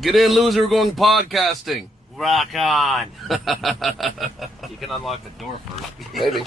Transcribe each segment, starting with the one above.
Get in, loser. We're going podcasting. Rock on. You can unlock the door first. Maybe.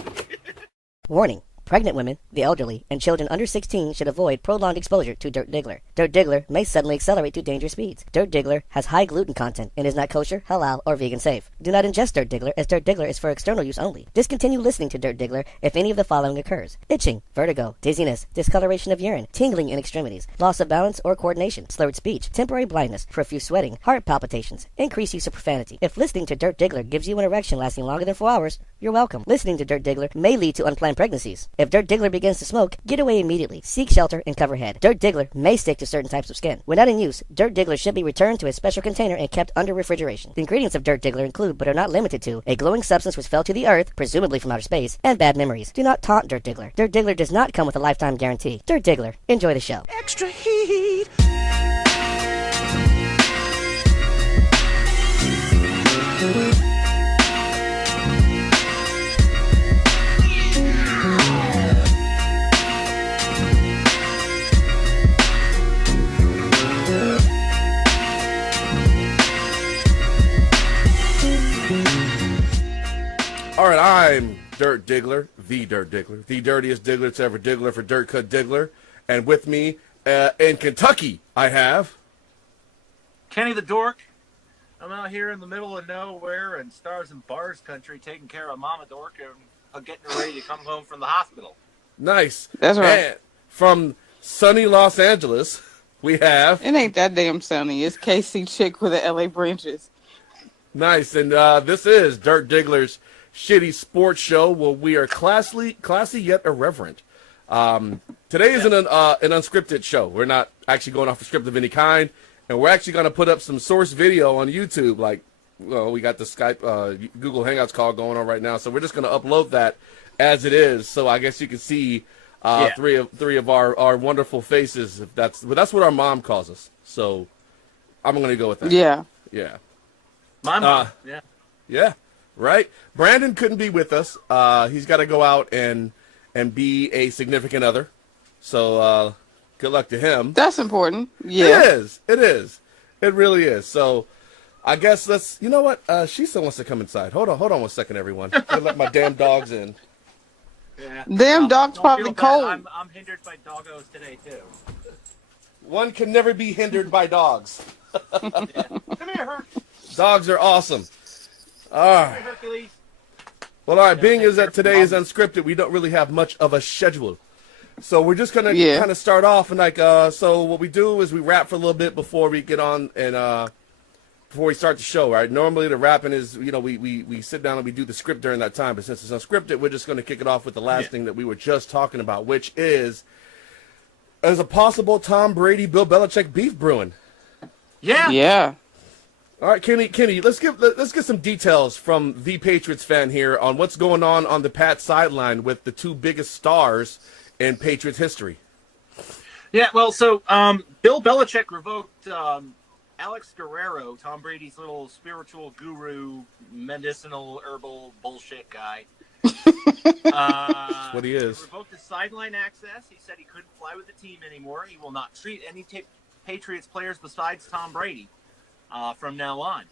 Warning. Pregnant women, the elderly, and children under 16 should avoid prolonged exposure to Dirt Diggler. Dirt Diggler may suddenly accelerate to dangerous speeds. Dirt Diggler has high gluten content and is not kosher, halal, or vegan safe. Do not ingest Dirt Diggler, as Dirt Diggler is for external use only. Discontinue listening to Dirt Diggler if any of the following occurs: itching, vertigo, dizziness, discoloration of urine, tingling in extremities, loss of balance or coordination, slurred speech, temporary blindness, profuse sweating, heart palpitations, increased use of profanity. If listening to Dirt Diggler gives you an erection lasting longer than 4 hours, you're welcome. Listening to Dirt Diggler may lead to unplanned pregnancies. If Dirt Diggler begins to smoke, get away immediately. Seek shelter and cover head. Dirt Diggler may stick to certain types of skin. When not in use, Dirt Diggler should be returned to a special container and kept under refrigeration. The ingredients of Dirt Diggler include, but are not limited to, a glowing substance which fell to the earth, presumably from outer space, and bad memories. Do not taunt Dirt Diggler. Dirt Diggler does not come with a lifetime guarantee. Dirt Diggler. Enjoy the show. Extra heat. All right, I'm Dirt Diggler, the dirtiest Diggler that's ever Diggler for Dirt Cut Diggler. And with me in Kentucky, I have... Kenny the Dork. I'm out here in the middle of nowhere in Stars and Bars country taking care of Mama Dork and getting her ready to come home from the hospital. Nice. That's right. And from sunny Los Angeles, we have... It ain't that damn sunny. It's KC Chick with the LA branches. Nice. And this is Dirt Diggler's shitty sports show where we are classy yet irreverent. Today is an unscripted show. We're not actually going off a script of any kind, and we're actually going to put up some source video on YouTube. Like, well, we got the Skype, Google Hangouts call going on right now, so we're just going to upload that as it is. So I guess you can see three of our wonderful faces. But that's what our mom calls us. So I'm going to go with that. Yeah. Yeah. My mom. Yeah. Right? Brandon couldn't be with us. He's got to go out and be a significant other. So good luck to him. That's important. Yeah. It is. It really is. So I guess you know what? She still wants to come inside. Hold on 1 second, everyone. I'll let my damn dogs in. Yeah. Damn dog's probably cold. I'm hindered by doggos today, too. One can never be hindered by dogs. Yeah. Come here, Herc. Dogs are awesome. All right. Hercules. Well, all right, being is that today is unscripted, we don't really have much of a schedule. So we're just going to kind of start off and so what we do is we rap for a little bit before we get on and before we start the show, right? Normally the rapping is, we sit down and we do the script during that time, but since it's unscripted, we're just going to kick it off with the last thing that we were just talking about, which is as a possible Tom Brady, Bill Belichick beef brewing. Yeah. Yeah. All right, Kenny, let's get some details from the Patriots fan here on what's going on the Pats sideline with the two biggest stars in Patriots history. Yeah, well, so Bill Belichick revoked Alex Guerrero, Tom Brady's little spiritual guru, medicinal herbal bullshit guy. That's what he is. Revoked his sideline access. He said he couldn't fly with the team anymore. He will not treat any Patriots players besides Tom Brady. From now on.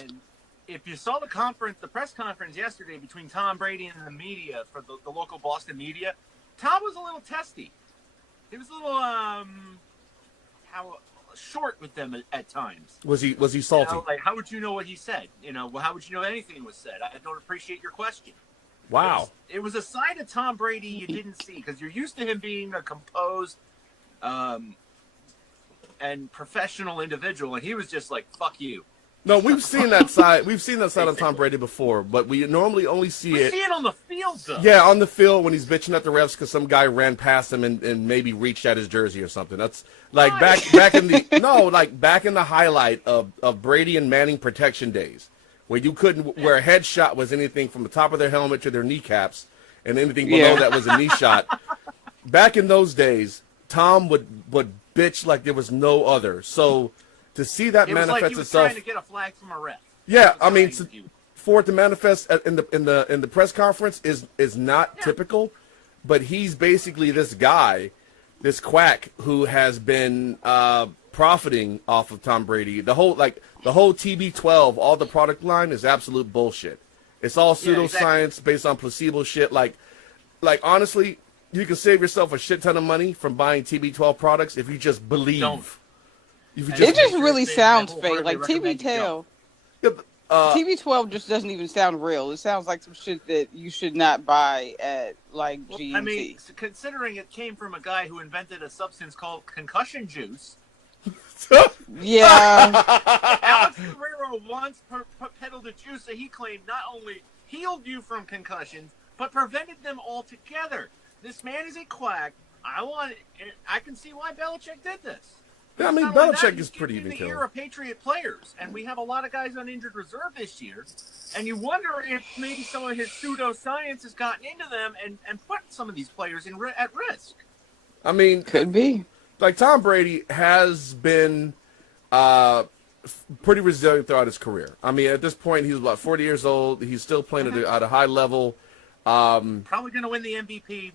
And if you saw the press conference yesterday between Tom Brady and the media for the local Boston media, Tom was a little testy. He was a little short with them at times. Was he salty? Like, how would you know what he said? How would you know anything was said? I don't appreciate your question. Wow. It was a side of Tom Brady you didn't see because you're used to him being a composed and professional individual, and he was just like, fuck you. No, we've seen that side. We've seen that side of Tom Brady before, but we normally only see it on the field, though. Yeah, on the field when he's bitching at the refs because some guy ran past him and maybe reached at his jersey or something. That's like back in the highlight of Brady and Manning protection days, where you couldn't where a headshot was anything from the top of their helmet to their kneecaps, and anything below that was a knee shot. Back in those days, Tom would bitch like there was no other. So to see that manifest itself, trying to get a flag from a ref. Yeah, I mean, for it to manifest in the press conference is not typical, but he's basically this guy, this quack who has been profiting off of Tom Brady. The whole TB12, all the product line is absolute bullshit. It's all pseudoscience based on placebo shit. Like honestly, you can save yourself a shit ton of money from buying TB12 products if you just believe. It just really sounds fake. Like TB12. TB12 just doesn't even sound real. It sounds like some shit that you should not buy at like GNC. I mean, considering it came from a guy who invented a substance called concussion juice. Yeah. Alex Guerrero once peddled a juice that he claimed not only healed you from concussions, but prevented them altogether. This man is a quack. I can see why Belichick did this. Yeah, I mean, Belichick is pretty even killed. The year of Patriot players, and we have a lot of guys on injured reserve this year, and you wonder if maybe some of his pseudoscience has gotten into them and put some of these players at risk. I mean, could be. Like, Tom Brady has been pretty resilient throughout his career. I mean, at this point, he's about 40 years old. He's still playing at a high level. Probably going to win the MVP.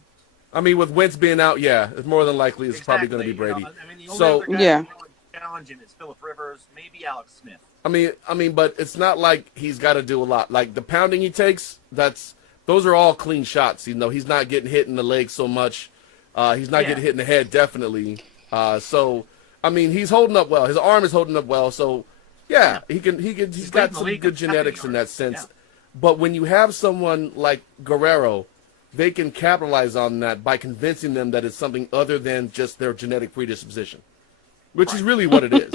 I mean, with Wentz being out, yeah, it's more than likely it's probably going to be Brady. You know, I mean, the only other guy challenging is Phillip Rivers, maybe Alex Smith. I mean, but it's not like he's got to do a lot. Like, the pounding he takes, those are all clean shots. You know, he's not getting hit in the leg so much. He's not getting hit in the head, definitely. So, I mean, he's holding up well. His arm is holding up well. So, yeah, he's got some good genetics in that sense. Yeah. But when you have someone like Guerrero, they can capitalize on that by convincing them that it's something other than just their genetic predisposition, which is really what it is.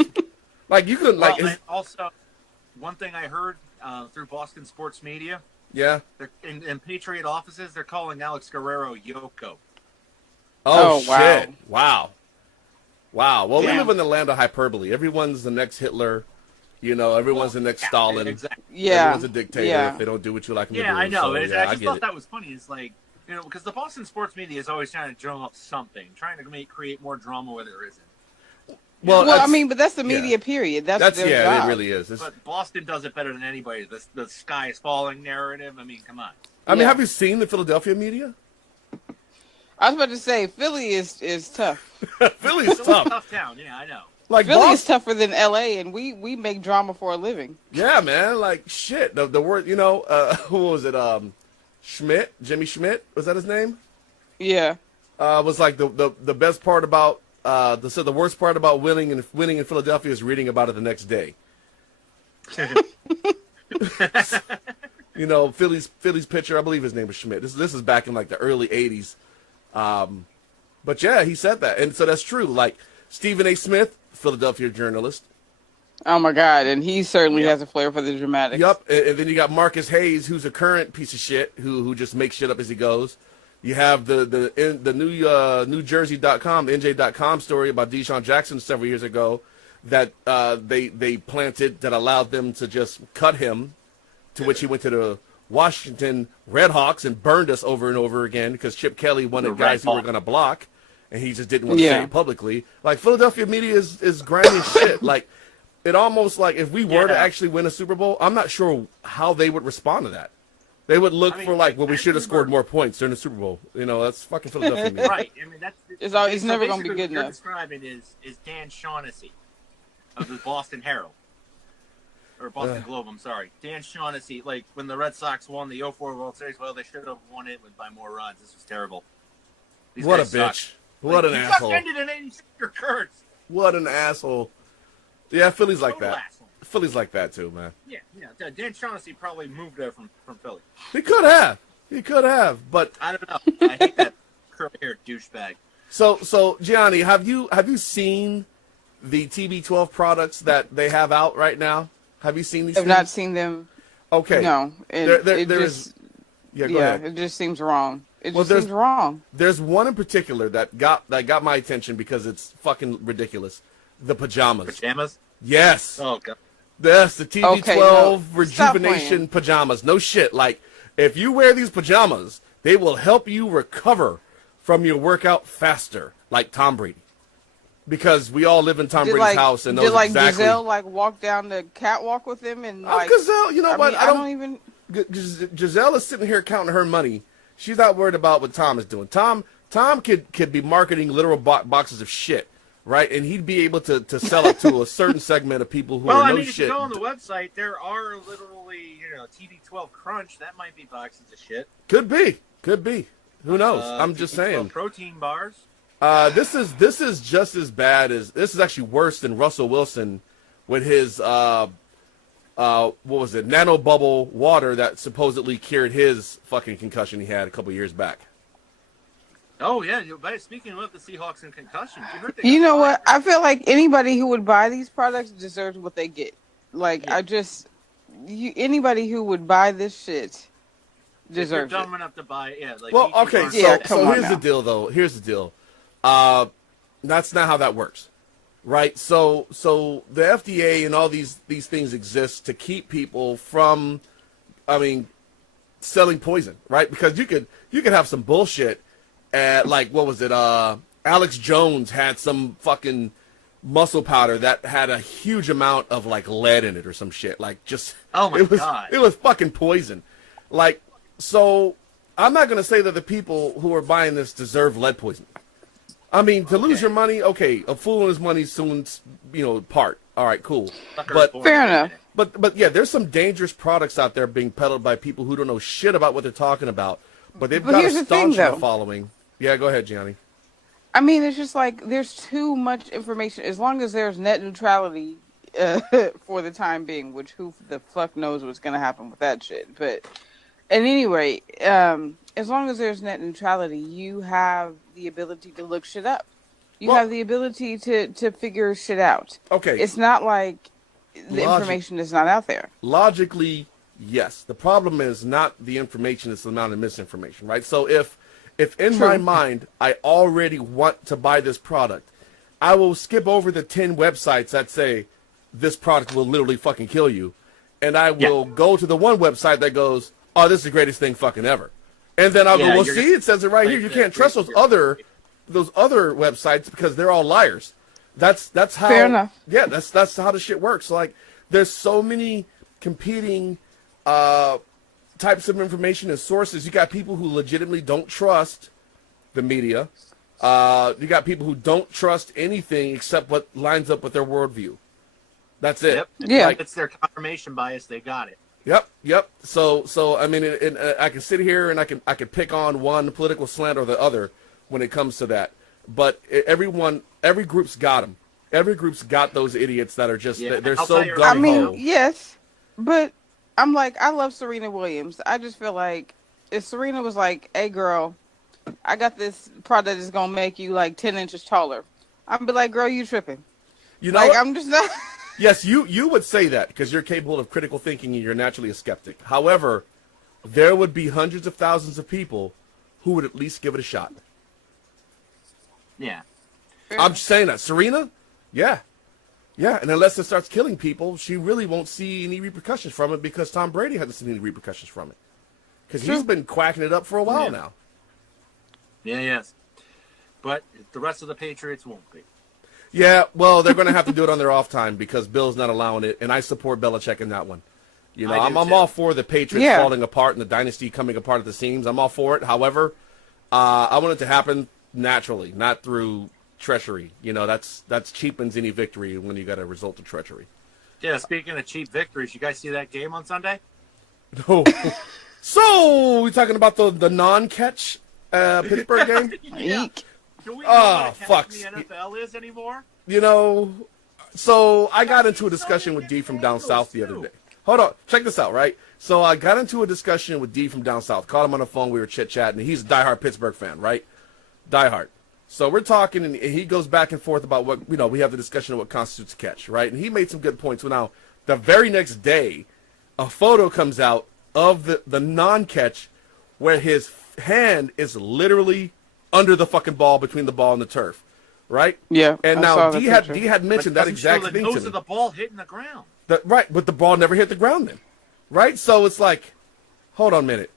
Like, you couldn't also, one thing I heard through Boston sports media. Yeah. In Patriot offices, they're calling Alex Guerrero Yoko. Oh shit! Wow. Well, we live in the land of hyperbole. Everyone's the next Hitler. You know, everyone's the next Stalin. Exactly. Yeah. Everyone's a dictator if they don't do what you like them to do. Yeah, I know. So, I just thought it. That was funny. It's like, you know, because the Boston sports media is always trying to drum up something, trying to create more drama where there isn't. Well, I mean, but that's the media period. That's their job. It really is. But Boston does it better than anybody. The sky is falling narrative. I mean, come on. I mean, have you seen the Philadelphia media? I was about to say, Philly is tough. Philly's tough. A tough town. Yeah, I know. Like, Philly is tougher than LA, and we make drama for a living. Yeah, man. Like, shit. The word, you know, who was it? Schmidt, Jimmy Schmidt, was that his name? Yeah. Was like the best part about the worst part about winning in Philadelphia is reading about it the next day. You know, Philly's pitcher, I believe his name was Schmidt. This is back in like the early '80s. But yeah, he said that, and so that's true. Like Stephen A. Smith, Philadelphia journalist. Oh my God, and he certainly has a flair for the dramatics. Yep, and then you got Marcus Hayes, who's a current piece of shit who just makes shit up as he goes. You have the new New Jersey.com, NJ.com story about Deshaun Jackson several years ago that they planted that allowed them to just cut him, to which he went to the Washington Redhawks and burned us over and over again because Chip Kelly wanted guys who were going to block, and he just didn't want to say it publicly. Like, Philadelphia media is grimy as shit. Like, it almost like if we were to actually win a Super Bowl, I'm not sure how they would respond to that. They would look for like, well, we should have scored more points during the Super Bowl. You know, that's fucking Philadelphia media. Right. I mean, it's never going to be good enough. What you're describing is Dan Shaughnessy of the Boston Herald. Or Boston Globe, I'm sorry. Dan Shaughnessy, like, when the Red Sox won the 04 World Series, well, they should have won it by more runs. This was terrible. What a bitch. What an asshole. He just ended an 86er curse. What an asshole. Yeah, Philly's like that. Asshole. Philly's like that, too, man. Yeah. Dan Shaughnessy probably moved there from Philly. He could have, but... I don't know. I hate that curly-haired douchebag. So, Gianni, have you seen the TB12 products that they have out right now? Have you seen these I've not seen them. Okay. No. It just seems wrong. It just seems wrong. There's one in particular that got my attention because it's fucking ridiculous. The pajamas. Pajamas? Yes. Oh, God. Yes, the TB12 rejuvenation pajamas. No shit. Like, if you wear these pajamas, they will help you recover from your workout faster, like Tom Brady. Because we all live in Tom Brady's house and knows exactly. Giselle walk down the catwalk with him and Giselle, you know what? I don't even. Giselle is sitting here counting her money. She's not worried about what Tom is doing. Tom could be marketing literal boxes of shit right? And he'd be able to sell it to a certain segment of people who well, are I no mean, if shit. you go on the website, there are literally, TB12 Crunch. That might be boxes of shit. Could be. Who knows? I'm just saying. Protein bars. This is just as bad as, this is actually worse than Russell Wilson with his what was it, nano bubble water that supposedly cured his fucking concussion he had a couple years back. Oh yeah, speaking of the Seahawks and concussions, you know what? I feel like anybody who would buy these products deserves what they get. Like anybody who would buy this shit deserves if you're dumb enough to buy it. Like, well, okay, so here's now. the deal, though. Here's the deal. That's not how that works, right? So the FDA and all these things exist to keep people from, selling poison, right? Because you could have some bullshit, like what was it? Alex Jones had some fucking muscle powder that had a huge amount of like lead in it or some shit. Like just God, it was fucking poison. Like, so I'm not gonna say that the people who are buying this deserve lead poisoning. To lose your money, okay, a fool and his money soon, part. All right, cool. But fair enough. But yeah, there's some dangerous products out there being peddled by people who don't know shit about what they're talking about, but they've got a staunch following. Yeah, go ahead, Gianni. It's just like there's too much information. As long as there's net neutrality for the time being, which who the fuck knows what's going to happen with that shit. But at any rate, as long as there's net neutrality, you have the ability to look shit up. You have the ability to figure shit out. Okay. It's not like the information is not out there. Logically, yes. The problem is not the information, it's the amount of misinformation, right? So if in my mind I already want to buy this product, I will skip over the 10 websites that say this product will literally fucking kill you, and I will go to the one website that goes, oh, this is the greatest thing fucking ever. And then I'll go, well, see, it says it right here. You can't trust those other websites because they're all liars. That's how. Fair enough. Yeah, that's how the shit works. Like, there's so many competing types of information and sources. You got people who legitimately don't trust the media. You got people who don't trust anything except what lines up with their worldview. That's it. Yep. It's their confirmation bias. They got it. Yep. So I can sit here and I can pick on one political slant or the other when it comes to that. But every group's got them. Every group's got those idiots that are just they're so gung-ho. Yes, but I'm like, I love Serena Williams. I just feel like if Serena was like, "Hey, girl, I got this product that's gonna make you like 10 inches taller," I'd be like, "Girl, you tripping?" You know, like, I'm just not. Yes, you would say that because you're capable of critical thinking and you're naturally a skeptic. However, there would be hundreds of thousands of people who would at least give it a shot. Yeah. I'm just saying that. Serena? Yeah. And unless it starts killing people, she really won't see any repercussions from it because Tom Brady hasn't seen any repercussions from it. Because he's been quacking it up for a while now. Yeah, yes. But the rest of the Patriots won't be. Yeah, well, they're going to have to do it on their off time because Bill's not allowing it, and I support Belichick in that one. You know, I'm all for the Patriots falling apart and the dynasty coming apart at the seams. I'm all for it. However, I want it to happen naturally, not through treachery. You know, that's cheapens any victory when you got a result of treachery. Yeah, speaking of cheap victories, you guys see that game on Sunday? No. So, we talking about the non-catch Pittsburgh game? Yeah. Do we know what the NFL is anymore? You know, so I got into a discussion with D from down south the other day. Hold on. Check this out, right? So I got into a discussion with D from down south. Called him on the phone. We were chit-chatting. He's a diehard Pittsburgh fan, right? Diehard. So we're talking, and he goes back and forth about what, we have the discussion of what constitutes a catch, right? And he made some good points. Well, now, the very next day, a photo comes out of the non-catch where his hand is literally under the fucking ball, between the ball and the turf, right? Yeah. And now D had mentioned that exact thing to me. The nose of the ball hitting the ground. Right, but the ball never hit the ground then, right? So it's like, hold on a minute.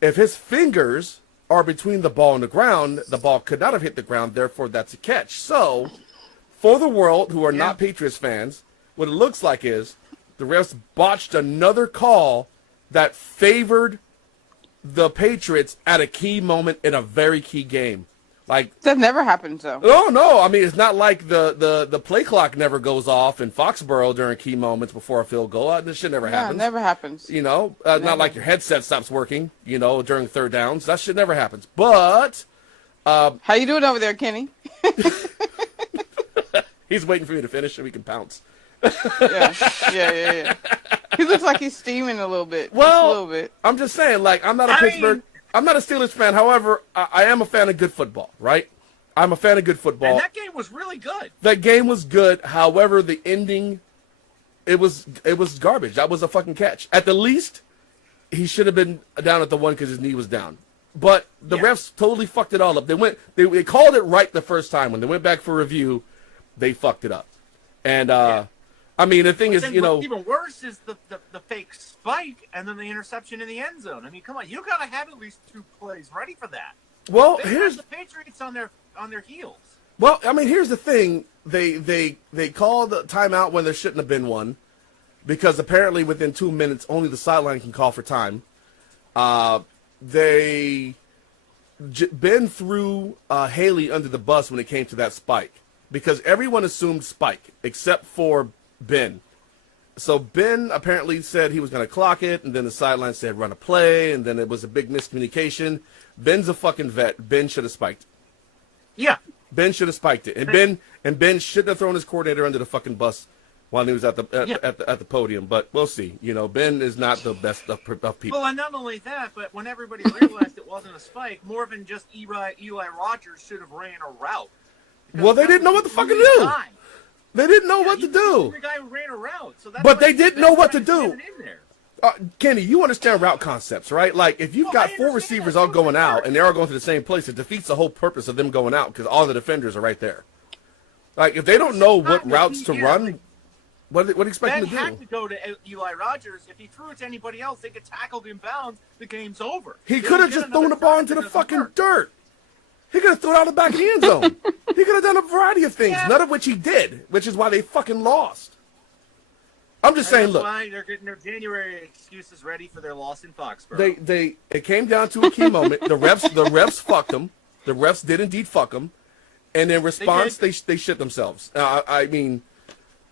If his fingers are between the ball and the ground, the ball could not have hit the ground, therefore that's a catch. So, for the world who are not Patriots fans, what it looks like is the refs botched another call that favored the Patriots at a key moment in a very key game. Like That never happens though. no. I mean, it's not like the play clock never goes off in Foxborough during key moments before a field goal. This shit never Yeah, happens. it never happens. You know, not like your headset stops working. You know, during third downs. That shit never happens. But How you doing over there, Kenny? he's waiting for me to finish so we can pounce. Yeah. He looks like he's steaming a little bit. Well, just a little bit. I'm just saying, like, I'm not a I'm not a Steelers fan. However, I am a fan of good football, right? I'm a fan of good football. And that game was really good. That game was good. However, the ending, it was garbage. That was a fucking catch. At the least, he should have been down at the one because his knee was down. But the refs totally fucked it all up. They called it right the first time. When they went back for review, they fucked it up. And I mean, the thing is, you know, what's even worse is the fake spike and then the interception in the end zone. I mean, come on, you got to have at least 2 plays ready for that. Well, They here's had the Patriots on their heels. Well, I mean, here's the thing. They called a timeout when there shouldn't have been one, because apparently within 2 minutes only the sideline can call for time. Ben threw Haley under the bus when it came to that spike, because everyone assumed spike except for Ben. So Ben apparently said he was going to clock it, and then the sideline said run a play, and then it was a big miscommunication. Ben's a fucking vet. Ben should have spiked. Yeah. Ben should have spiked it, and Ben shouldn't have thrown his coordinator under the fucking bus while he was at the podium. But we'll see. You know, Ben is not the best of people. Well, and not only that, but when everybody realized it wasn't a spike, more than just Eli Rogers should have ran a route. Well, they didn't know what the fuck to do. They didn't know what to do. The guy who ran a route, so that's But they didn't know what to do. in there. Kenny, you understand route concepts, right? Like, if you've got 4 receivers all going out and they're all going to the same place, it defeats the whole purpose of them going out because all the defenders are right there. Like, if they don't know what routes to run, what do you expect them to do? Ben had to go to Eli Rogers. If he threw it to anybody else, they get tackled inbounds. The game's over. He could have just thrown the ball into the fucking dirt. He could have thrown it out the back of the end zone. He could have done a variety of things, none of which he did, which is why they fucking lost. I'm just saying, look. Why they're getting their January excuses ready for their loss in Foxborough. It came down to a key moment. The refs fucked them. The refs did indeed fuck them, and in response, they shit themselves. I mean,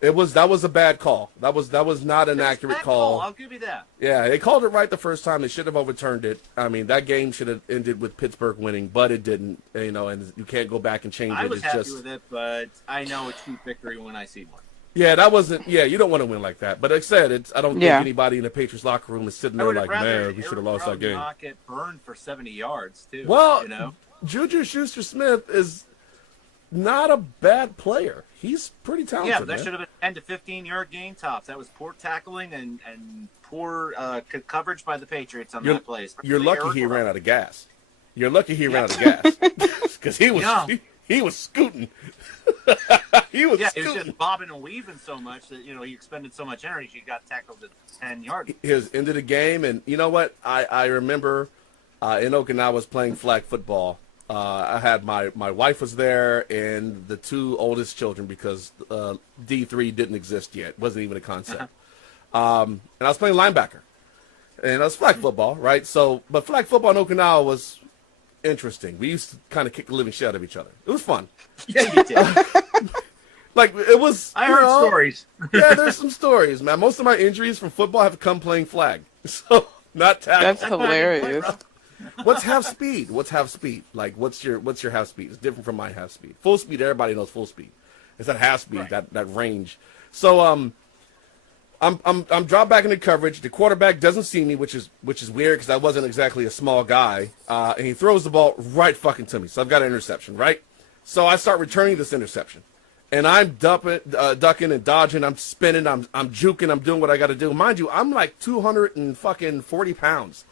that was a bad call. That was not an accurate call. I'll give you that. Yeah, they called it right the first time. They should have overturned it. I mean, that game should have ended with Pittsburgh winning, but it didn't. You know, and you can't go back and change it. I was it's happy just, with it, but I know a true victory when I see one. Yeah, that wasn't. Yeah, you don't want to win like that. But like I said, I don't think anybody in the Patriots locker room is sitting there like, man, we should have lost that game. Not get burned for 70 yards too. Well, you know, Juju Schuster-Smith is not a bad player. He's pretty talented. Yeah, that should have been 10 to 15-yard game tops. That was poor tackling and poor coverage by the Patriots on that play. You're lucky he ran out of gas. You're lucky he ran out of gas because he was scooting. He was just bobbing and weaving so much that he expended so much energy. He got tackled at 10 yards. It was into the game, and you know what? I remember in Okinawa I was playing flag football. I had my wife was there and the 2 oldest children because D3 didn't exist yet. It wasn't even a concept. And I was playing linebacker. And it was flag football, right? But flag football in Okinawa was interesting. We used to kind of kick the living shit out of each other. It was fun. Yeah, you did. Like, it was... I heard stories. Yeah, there's some stories, man. Most of my injuries from football have come playing flag. So, not tackle. That's hilarious. What's half speed? Like, what's your half speed? It's different from my half speed. Full speed, everybody knows full speed. It's that half speed, right. that range. So I'm dropped back into coverage. The quarterback doesn't see me, which is weird because I wasn't exactly a small guy. And he throws the ball right fucking to me. So I've got an interception, right? So I start returning this interception. And I'm ducking and dodging. I'm spinning. I'm juking. I'm doing what I got to do. Mind you, I'm like 240 pounds.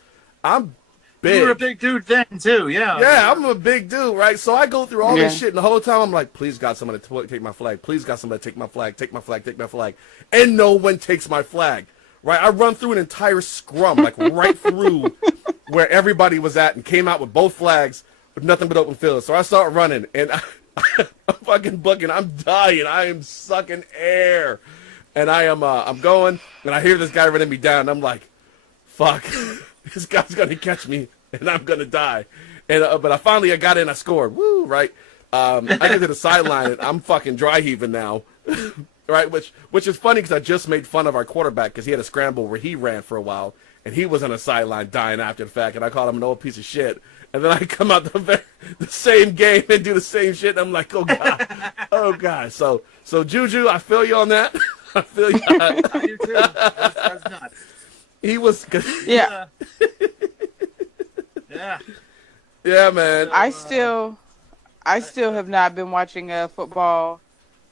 I'm big. You were a big dude then too, yeah. Yeah, I'm a big dude, right? So I go through all this shit, and the whole time I'm like, please God, somebody take my flag. Please God, somebody take my flag. Take my flag. Take my flag. And no one takes my flag, right? I run through an entire scrum, like right through where everybody was at, and came out with both flags with nothing but open field. So I start running, and I'm fucking booking. I'm dying. I am sucking air, and I'm going, and I hear this guy running me down. And I'm like, fuck, this guy's gonna catch me, and I'm gonna die. And but I got in, I scored. Woo, right? I get to the sideline, and I'm fucking dry heaving now, right? Which is funny because I just made fun of our quarterback because he had a scramble where he ran for a while, and he was on the sideline dying after the fact, and I called him an old piece of shit. And then I come out the same game and do the same shit, and I'm like, oh god, oh god. So Juju, I feel you on that. I feel you. I do too. That's nuts. He was Yeah. Yeah. yeah, man. I still have not been watching football.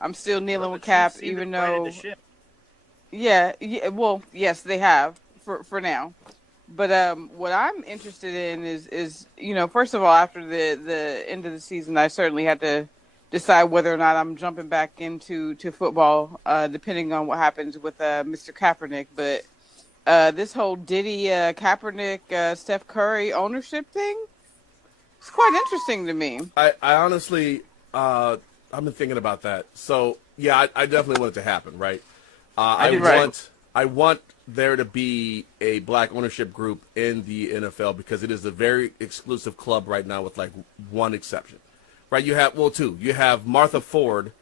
I'm still kneeling with Cap, even though. Yeah. Well, yes, they have for now. But what I'm interested in is first of all, after the end of the season, I certainly had to decide whether or not I'm jumping back into football, depending on what happens with Mr. Kaepernick. But this whole Diddy, Kaepernick, Steph Curry ownership thing, it's quite interesting to me. I honestly, I've been thinking about that. So yeah, I definitely want it to happen, right? I want there to be a black ownership group in the NFL because it is a very exclusive club right now with like one exception, right? You have Martha Ford,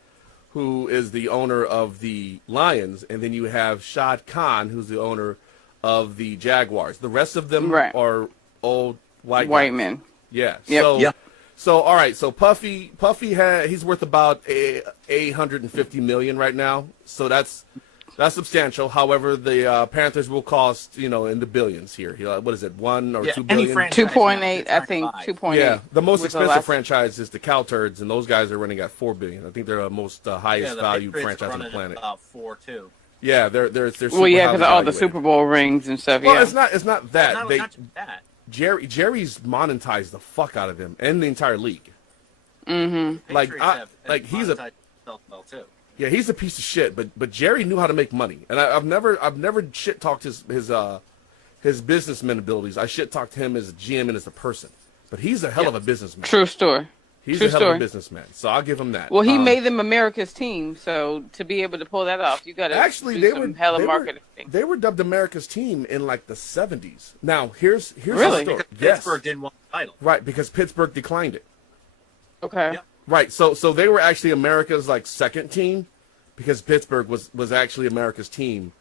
who is the owner of the Lions, and then you have Shad Khan, who's the owner of the Jaguars. The rest of them are old white men. Yeah. Yep. So all right. So Puffy he's worth about $850 million right now. So that's substantial. However, the Panthers will cost in the billions here. What is it, 1 or 2 billion? 2.8, I think. 2.8. Yeah, the most expensive franchise is the Cowturds, and those guys are running at $4 billion. I think they're the most highest valued franchise on the planet. About 4 too. Yeah, they're super well, yeah, because of all the Super Bowl rings and stuff. Well, yeah, it's not that. Not just that. Jerry's monetized the fuck out of him and the entire league. Mm-hmm. Like he's a too. Yeah, he's a piece of shit, but Jerry knew how to make money, and I've never shit talked his businessman abilities. I shit talked him as a GM and as a person, but he's a hell of a businessman. True story. He's a hell of a businessman, so I'll give him that. Well, he made them America's team, so to be able to pull that off, you got to actually some hella marketing. They were dubbed America's team in like the 70s. Now here's really? the story. Because Pittsburgh didn't want the title. Right, because Pittsburgh declined it. Okay. Yep. Right, so they were actually America's like second team, because Pittsburgh was actually America's team.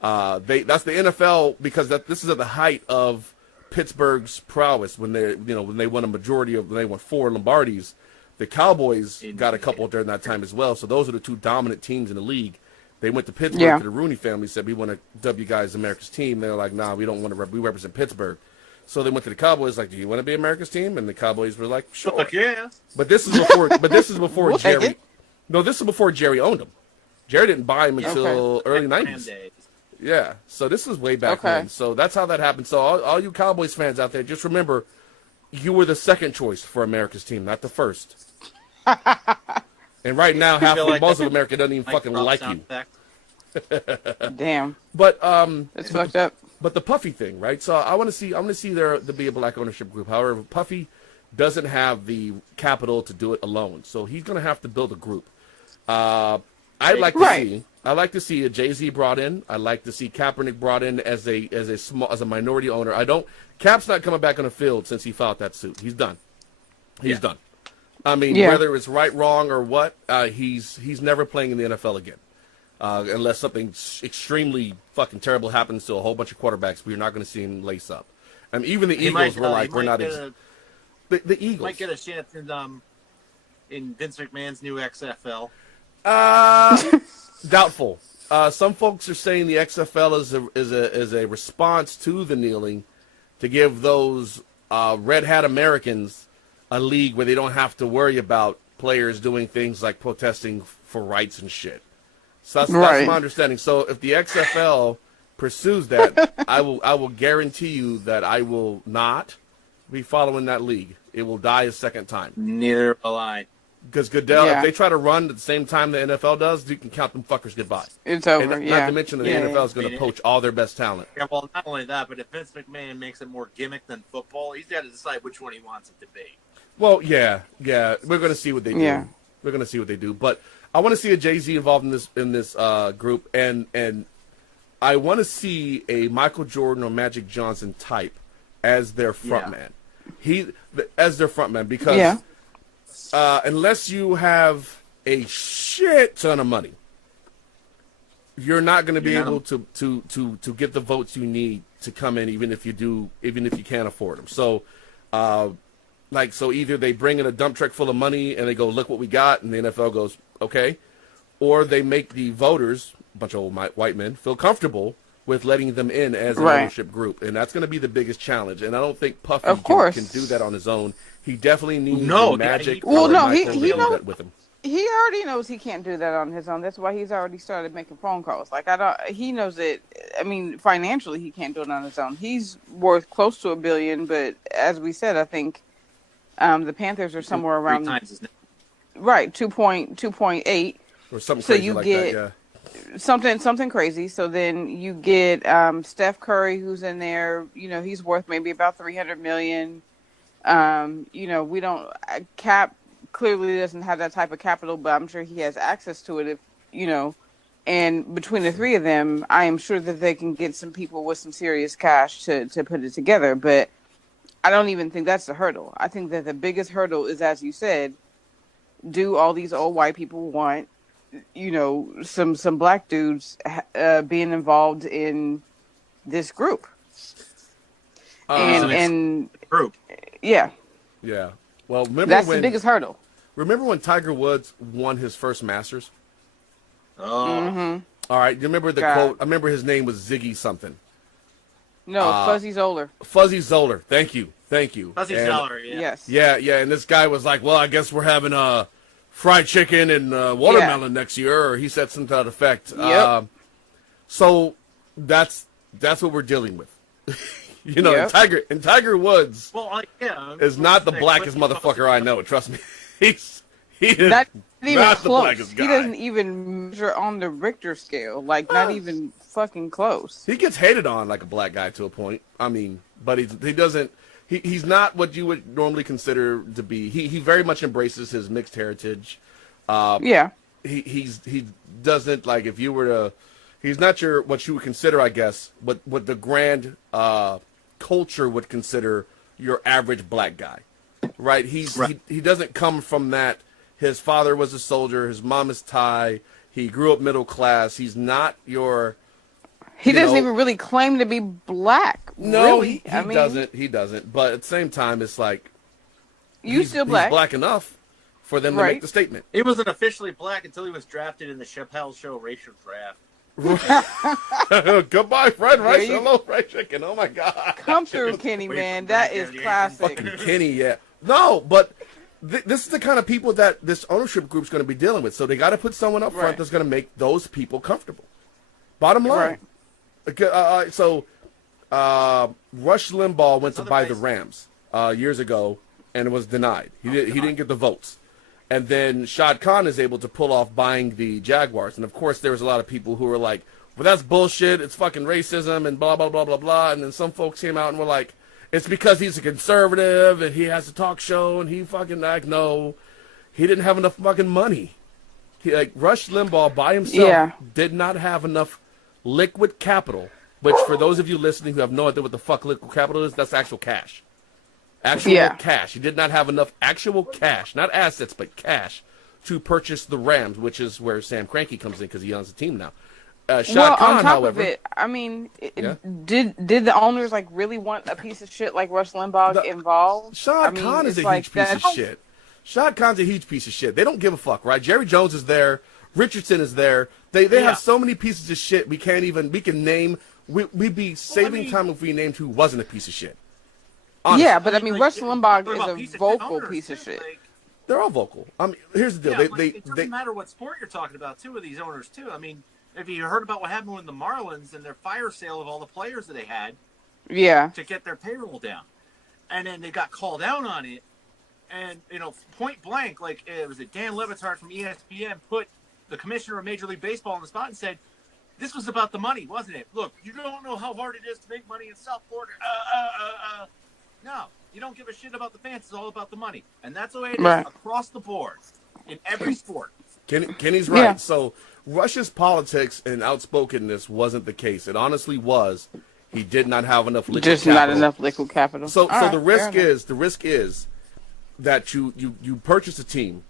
That's the NFL because this is at the height of Pittsburgh's prowess when they won when they won 4 Lombardis. The Cowboys got a couple during that time as well. So those are the two dominant teams in the league. They went to Pittsburgh to the Rooney family, said we want to dub you guys America's team. They're like, nah, we don't want to. We represent Pittsburgh. So they went to the Cowboys, like, do you want to be America's team? And the Cowboys were like, sure. Fuck yeah. But this is before Jerry. No, this is before Jerry owned him. Jerry didn't buy him until early 90s. Yeah, so this is way back then. So that's how that happened. So all you Cowboys fans out there, just remember, you were the second choice for America's team, not the first. And right now, most of America doesn't even fucking like you. Damn. But it's fucked up. But the Puffy thing, right? So I want to see there to be a black ownership group. However, Puffy doesn't have the capital to do it alone, so he's going to have to build a group. I'd like to see a Jay-Z brought in. I'd like to see Kaepernick brought in as a minority owner. Cap's not coming back on the field since he filed that suit. He's done. He's done. I mean, whether it's right, wrong, or what, he's never playing in the NFL again. Unless something extremely fucking terrible happens to a whole bunch of quarterbacks, we're not going to see him lace up. I mean, even the Eagles were like, we're not. The Eagles might get a chance in Vince McMahon's new XFL. Doubtful. Some folks are saying the XFL is a response to the kneeling, to give those red hat Americans a league where they don't have to worry about players doing things like protesting for rights and shit. So that's my understanding. So if the XFL pursues that, I will guarantee you that I will not be following that league. It will die a second time. Neither will I. Because Goodell, if they try to run at the same time the NFL does, you can count them fuckers goodbye. It's over, and not to mention that the NFL is going to poach all their best talent. Yeah, well, not only that, but if Vince McMahon makes it more gimmick than football, he's got to decide which one he wants it to be. Well, yeah. We're going to see what they do. Yeah. We're going to see what they do. But I want to see a Jay-Z involved in this group, and I want to see a Michael Jordan or Magic Johnson type as their front man. as their front man, because unless you have a shit ton of money, you're not going to be able to get the votes you need to come in, even if you can't afford them. So, so either they bring in a dump truck full of money and they go, look what we got, and the NFL goes, okay, or they make the voters, a bunch of old white men, feel comfortable with letting them in as an ownership group, and that's going to be the biggest challenge. And I don't think Puffy can do that on his own. He definitely needs magic. He knows with him. He already knows he can't do that on his own. That's why he's already started making phone calls. He knows it. I mean, financially, he can't do it on his own. He's worth close to $1 billion, but as we said, I think the Panthers are somewhere around 2.8 or something crazy like that. Yeah. Something crazy. So then you get Steph Curry, who's in there. He's worth maybe about $300 million. We don't Cap clearly doesn't have that type of capital, but I'm sure he has access to it. And between the three of them, I am sure that they can get some people with some serious cash to put it together. But I don't even think that's the hurdle. I think that the biggest hurdle is, as you said, do all these old white people want some black dudes being involved in this group. And group. Yeah. Yeah. Well, that's the biggest hurdle. Remember when Tiger Woods won his first Masters? Oh. Mm-hmm. All right. You remember the quote? I remember his name was Ziggy something. No, Fuzzy Zoeller. Fuzzy Zoeller. Thank you. Fuzzy Zoeller, yeah. Yes. Yeah. And this guy was like, well, I guess we're having fried chicken and watermelon next year, or he said something to that effect. Yep. So that's what we're dealing with. Tiger Woods is not the blackest motherfucker I know. Trust me. He is not even not close. the blackest guy. He doesn't even measure on the Richter scale. Not even fucking close. He gets hated on like a black guy to a point. I mean, but he doesn't. He's not what you would normally consider to be. He very much embraces his mixed heritage. He doesn't, like, if you were to, he's not what you would consider, I guess, what the grand culture would consider your average black guy, right? He doesn't come from that. His father was a soldier. His mom is Thai. He grew up middle class. He's not your. He doesn't even really claim to be black. No, really. He doesn't. But at the same time, it's like he's still black. He's black enough for them to make the statement. He wasn't officially black until he was drafted in the Chappelle Show racial draft. Goodbye, fried rice. Hello, fried chicken. Oh my God. Come through, Kenny, man. That is classic. Fucking Kenny, yeah. No, but this is the kind of people that this ownership group's going to be dealing with. So they got to put someone up front that's going to make those people comfortable. Bottom line. So Rush Limbaugh went to buy the Rams years ago and was denied. He didn't get the votes. And then Shad Khan is able to pull off buying the Jaguars. And, of course, there was a lot of people who were like, well, that's bullshit. It's fucking racism and blah, blah, blah, blah, blah. And then some folks came out and were like, it's because he's a conservative and he has a talk show and he fucking, like, no, he didn't have enough fucking money. Rush Limbaugh by himself did not have enough liquid capital, which for those of you listening who have no idea what the fuck liquid capital is, that's actual cash. Cash. He did not have enough actual cash, not assets, but cash, to purchase the Rams, which is where Sam Kroenke comes in because he owns the team now. Shad Khan, on top of it, I mean, did the owners really want a piece of shit like Rush Limbaugh involved? Shad Khan is a huge piece of shit. Shad Khan's a huge piece of shit. They don't give a fuck, right? Jerry Jones is there. Richardson is there. They have so many pieces of shit. We can name. We'd be saving time if we named who wasn't a piece of shit. Honestly. Yeah, but I mean, Rush Limbaugh is a vocal piece of shit. They're all vocal. I mean, here's the deal. It doesn't matter what sport you're talking about, too, with these owners, too. I mean, have you heard about what happened with the Marlins and their fire sale of all the players that they had? Yeah. To get their payroll down. And then they got called out on it. And, point blank, it was Dan Levitard from ESPN put the commissioner of Major League Baseball on the spot and said, this was about the money, wasn't it? Look, you don't know how hard it is to make money in South Florida. No, you don't give a shit about the fans. It's all about the money. And that's the way it is across the board in every sport. Kenny's right. So Rush's politics and outspokenness wasn't the case. It honestly was. He did not have enough liquid Just capital. not enough liquid capital. So, All so right, the risk is that you purchase a team,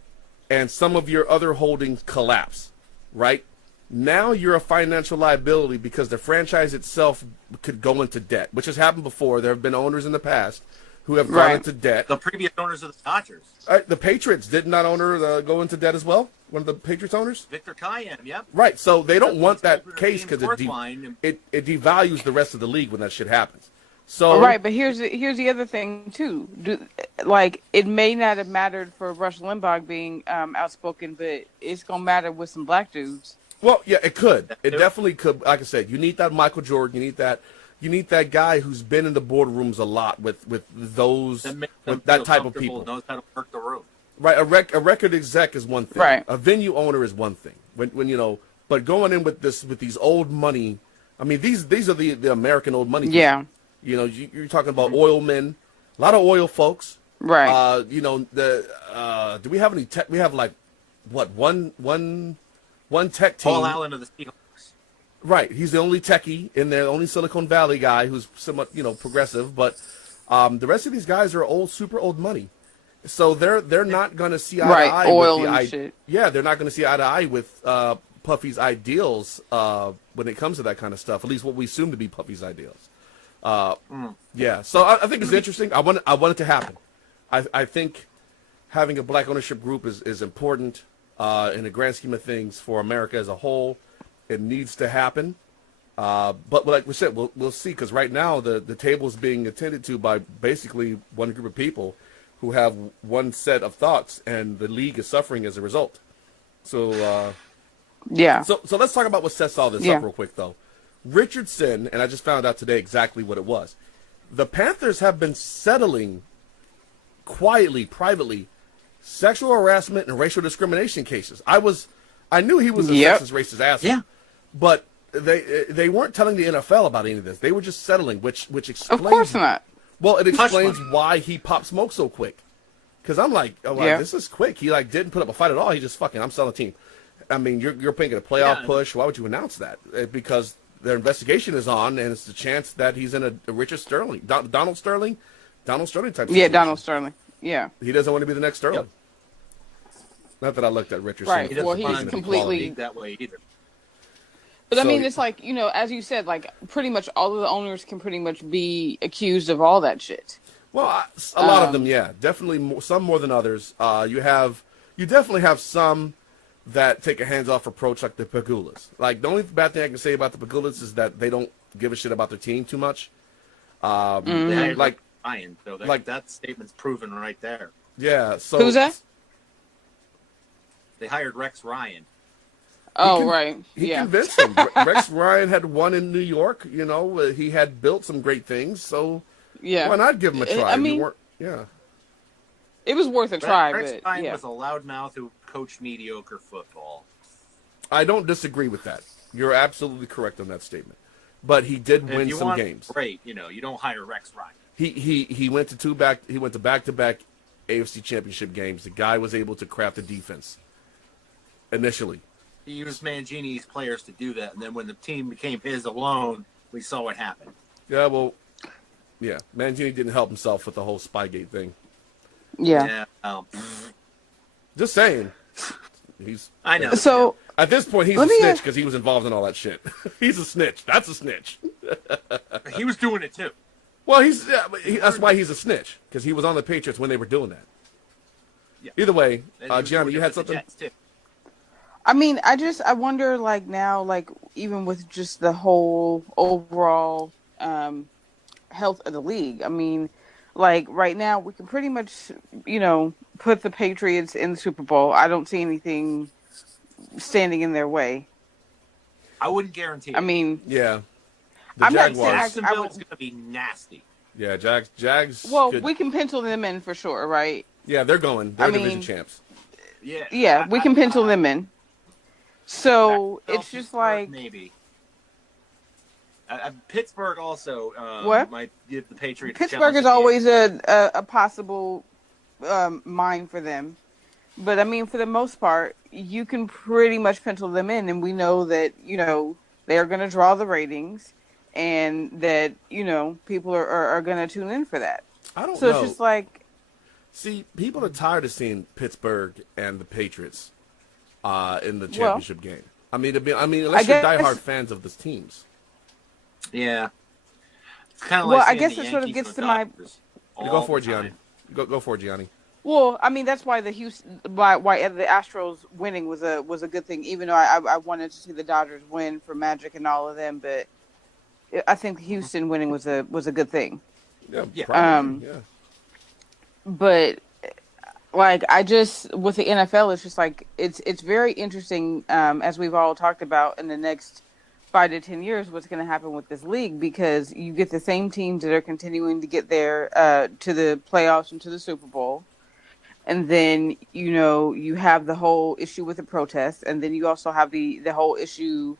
and some of your other holdings collapse, right? Now you're a financial liability because the franchise itself could go into debt, which has happened before. There have been owners in the past who have gone into debt. The previous owners of the Dodgers. The Patriots, didn't that owner go into debt as well? One of the Patriots owners? Victor Cayenne, yep. Right, so they don't want that He's case because line. it devalues the rest of the league when that shit happens. So right, but here's the other thing too. It may not have mattered for Rush Limbaugh being outspoken, but it's gonna matter with some black dudes. Well, yeah, it could. It definitely could. Like I said, you need that Michael Jordan. You need that guy who's been in the boardrooms a lot with that type of people. Knows how to work the room. Right. A record exec is one thing. Right. A venue owner is one thing. When but going in with these old money. I mean, these are the American old money. Yeah. People. You're talking about oil men, a lot of oil folks. Right. Do we have any tech? We have like what one tech team. Paul Allen of the Seahawks. Right, he's the only techie in there, the only Silicon Valley guy who's somewhat progressive. But the rest of these guys are super old money, so they're not going to see eye to eye oil with and shit. Yeah, they're not going to see eye to eye with Puffy's ideals when it comes to that kind of stuff. At least what we assume to be Puffy's ideals. Yeah, so I think it's interesting. I want it to happen. I think having a black ownership group is important in the grand scheme of things for America as a whole. It needs to happen. But like we said, we'll see, because right now the table is being attended to by basically one group of people who have one set of thoughts, and the league is suffering as a result. So yeah. So let's talk about what sets all this up real quick, though. Richardson, and I just found out today exactly what it was. The Panthers have been settling quietly, privately, sexual harassment and racial discrimination cases. I knew he was a sexist, racist asshole. Yeah. But they weren't telling the NFL about any of this. They were just settling, which explains. Of course not. Well, it explains why he popped smoke so quick. Because I'm like, this is quick. He didn't put up a fight at all. He just I'm selling a team. I mean, you're picking a playoff push. Why would you announce that? Because their investigation is on, and it's the chance that he's in a Richard Sterling, Donald Sterling type situation. Yeah, Donald Sterling. Yeah. He doesn't want to be the next Sterling. Yep. Not that I looked at Richardson. Right. Well, he's completely that way either. But I mean, it's like, as you said, like pretty much all of the owners can pretty much be accused of all that shit. Well, a lot of them, yeah, definitely some more than others. You definitely have some that take a hands-off approach, like the Pagulas. Like, the only bad thing I can say about the Pagulas is that they don't give a shit about their team too much. Like Ryan, so that statement's proven right there. Yeah. So who's that? They hired Rex Ryan. Right. He convinced them. Rex Ryan had won in New York. He had built some great things. So why not give him a try? I mean, it was worth a try. Rex but Ryan was a loudmouth who coached mediocre football. I don't disagree with that. You're absolutely correct on that statement. But he did win some games. Great, you don't hire Rex Ryan. He went to back-to-back AFC Championship games. The guy was able to craft a defense initially. He used Mangini's players to do that, and then when the team became his alone, we saw what happened. Yeah, well, Mangini didn't help himself with the whole Spygate thing. Yeah. Just saying. I know. So at this point, he's a snitch because he was involved in all that shit. He's a snitch. That's a snitch. He was doing it too. Well, that's why he's a snitch, because he was on the Patriots when they were doing that. Yeah. Either way, Gianni, you had something? I mean, I wonder, like, now, like, even with just the whole overall health of the league. I mean, like, right now, we can pretty much, put the Patriots in the Super Bowl. I don't see anything standing in their way. I wouldn't guarantee it. I mean... Yeah. I'm Jaguars. not saying Jacksonville's going to be nasty. Yeah, Jags. Well, we can pencil them in for sure, right? Yeah, they're going. They're division champs. Yeah, we can pencil them in. So it's just like maybe. Pittsburgh also might give the Patriots. Pittsburgh is always a possible mine for them, but I mean, for the most part, you can pretty much pencil them in, and we know that they are going to draw the ratings. and that people are going to tune in for that. I don't So know. it's just like, See, people are tired of seeing Pittsburgh and the Patriots in the championship game. I mean, unless you're diehard fans of these teams. Yeah. It's kind of like I seeing guess the it sort of Yankees gets and to my. Dodgers Go all for it, the Gianni. time. Go for it, Gianni. Well, I mean that's why the why the Astros winning was a good thing. Even though I wanted to see the Dodgers win for Magic and all of them, but I think Houston winning was a good thing. Yeah. Probably, yeah. But like I just with the NFL, it's just like it's very interesting, as we've all talked about in the next 5 to 10 years, what's going to happen with this league, because you get the same teams that are continuing to get there to the playoffs and to the Super Bowl. And then, you have the whole issue with the protests. And then you also have the whole issue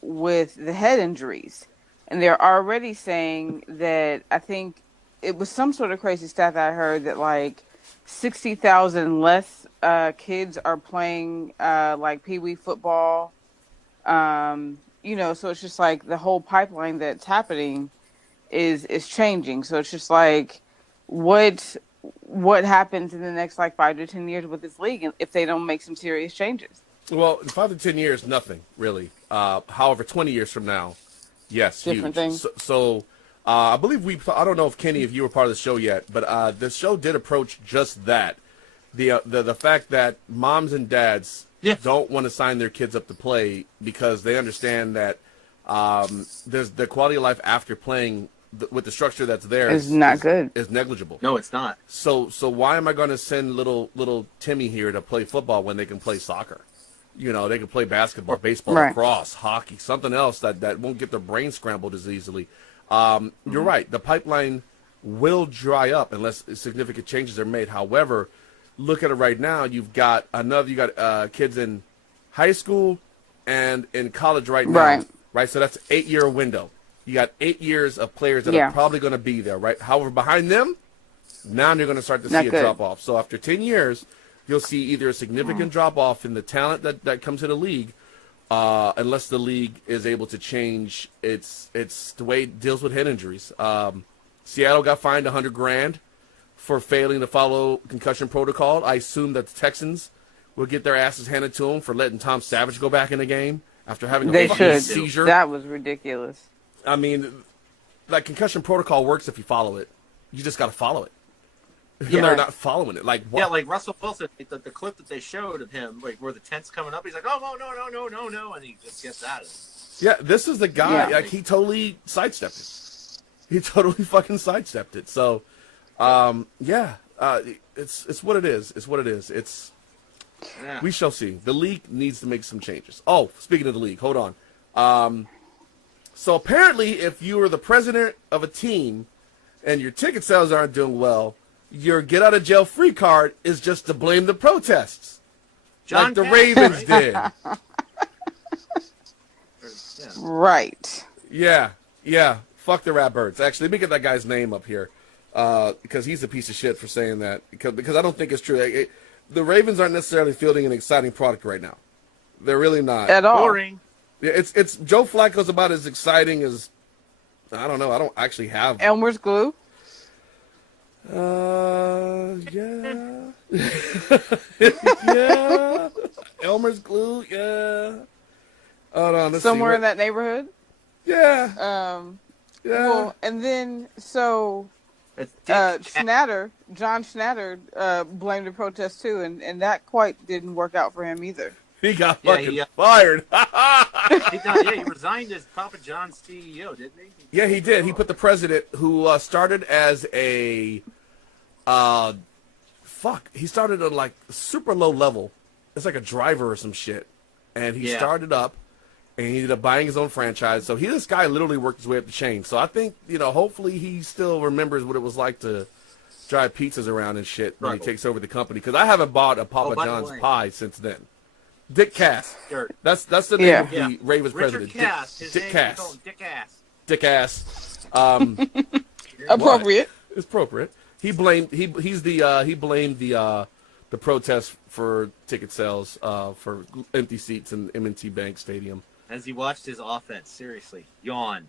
with the head injuries. And they're already saying that, I think it was some sort of crazy stat that I heard that like 60,000 less kids are playing like Pee Wee football. So it's just like the whole pipeline that's happening is changing. So it's just like, what happens in the next like 5 to 10 years with this league if they don't make some serious changes? Well, in 5 to 10 years, nothing really. However, 20 years from now, yes, Different huge. thing. So I believe I don't know if Kenny, if you were part of the show yet, but the show did approach just that. The fact that moms and dads don't want to sign their kids up to play because they understand that there's the quality of life after playing with the structure that's there is not good. Is negligible. No, it's not. So why am I going to send little Timmy here to play football when they can play soccer? They can play basketball, baseball, lacrosse, hockey, something else that won't get their brain scrambled as easily. You're right. The pipeline will dry up unless significant changes are made. However, look at it right now. You got kids in high school and in college right now. Right. So that's an 8-year window. You got 8 years of players that are probably going to be there, right? However, behind them, now you're going to start to see a drop-off. So after 10 years, you'll see either a significant drop-off in the talent that comes to the league, unless the league is able to change its the way it deals with head injuries. Seattle got fined $100,000 for failing to follow concussion protocol. I assume that the Texans will get their asses handed to them for letting Tom Savage go back in the game after having a fucking seizure. That was ridiculous. I mean, like, concussion protocol works if you follow it. You just got to follow it. They're not following it. Like, what? Yeah, like Russell Wilson, the clip that they showed of him, like where the tent's coming up, he's like, oh, no, and he just gets out of it. Yeah, this is the guy. Like, he totally sidestepped it. He totally fucking sidestepped it. So, it's what it is. It's what it is. We shall see. The league needs to make some changes. Oh, speaking of the league, hold on. So apparently, if you are the president of a team and your ticket sales aren't doing well, your get-out-of-jail-free card is just to blame the protests. Like the Ravens did. Right. Yeah. Fuck the Ratbirds. Actually, let me get that guy's name up here because he's a piece of shit for saying that. Because I don't think it's true. The Ravens aren't necessarily fielding an exciting product right now. They're really not. At all. Boring. Yeah, it's Joe Flacco's about as exciting as, I don't know. I don't actually have Elmer's glue. Yeah. Yeah. Elmer's glue. Yeah. Hold on. Let's Somewhere see. in that neighborhood. Yeah. Yeah. Well, and then so John Schnatter blamed the protest too, and that quite didn't work out for him either. He got fucking fired. He resigned as Papa John's CEO, didn't he? Yeah, he did. He put the president, who started as a, he started at like super low level. It's like a driver or some shit. And he started up, and he ended up buying his own franchise. So this guy literally worked his way up the chain. So I think, hopefully he still remembers what it was like to drive pizzas around and shit when he takes over the company. Because I haven't bought a Papa John's pie since then. Dick Cass. That's the name of the Ravens Richard president. Cass. Dick Cass. Dick Ass. Appropriate. It's appropriate. He blamed the protests for ticket sales for empty seats in M&T Bank Stadium. As he watched his offense, seriously, yawn.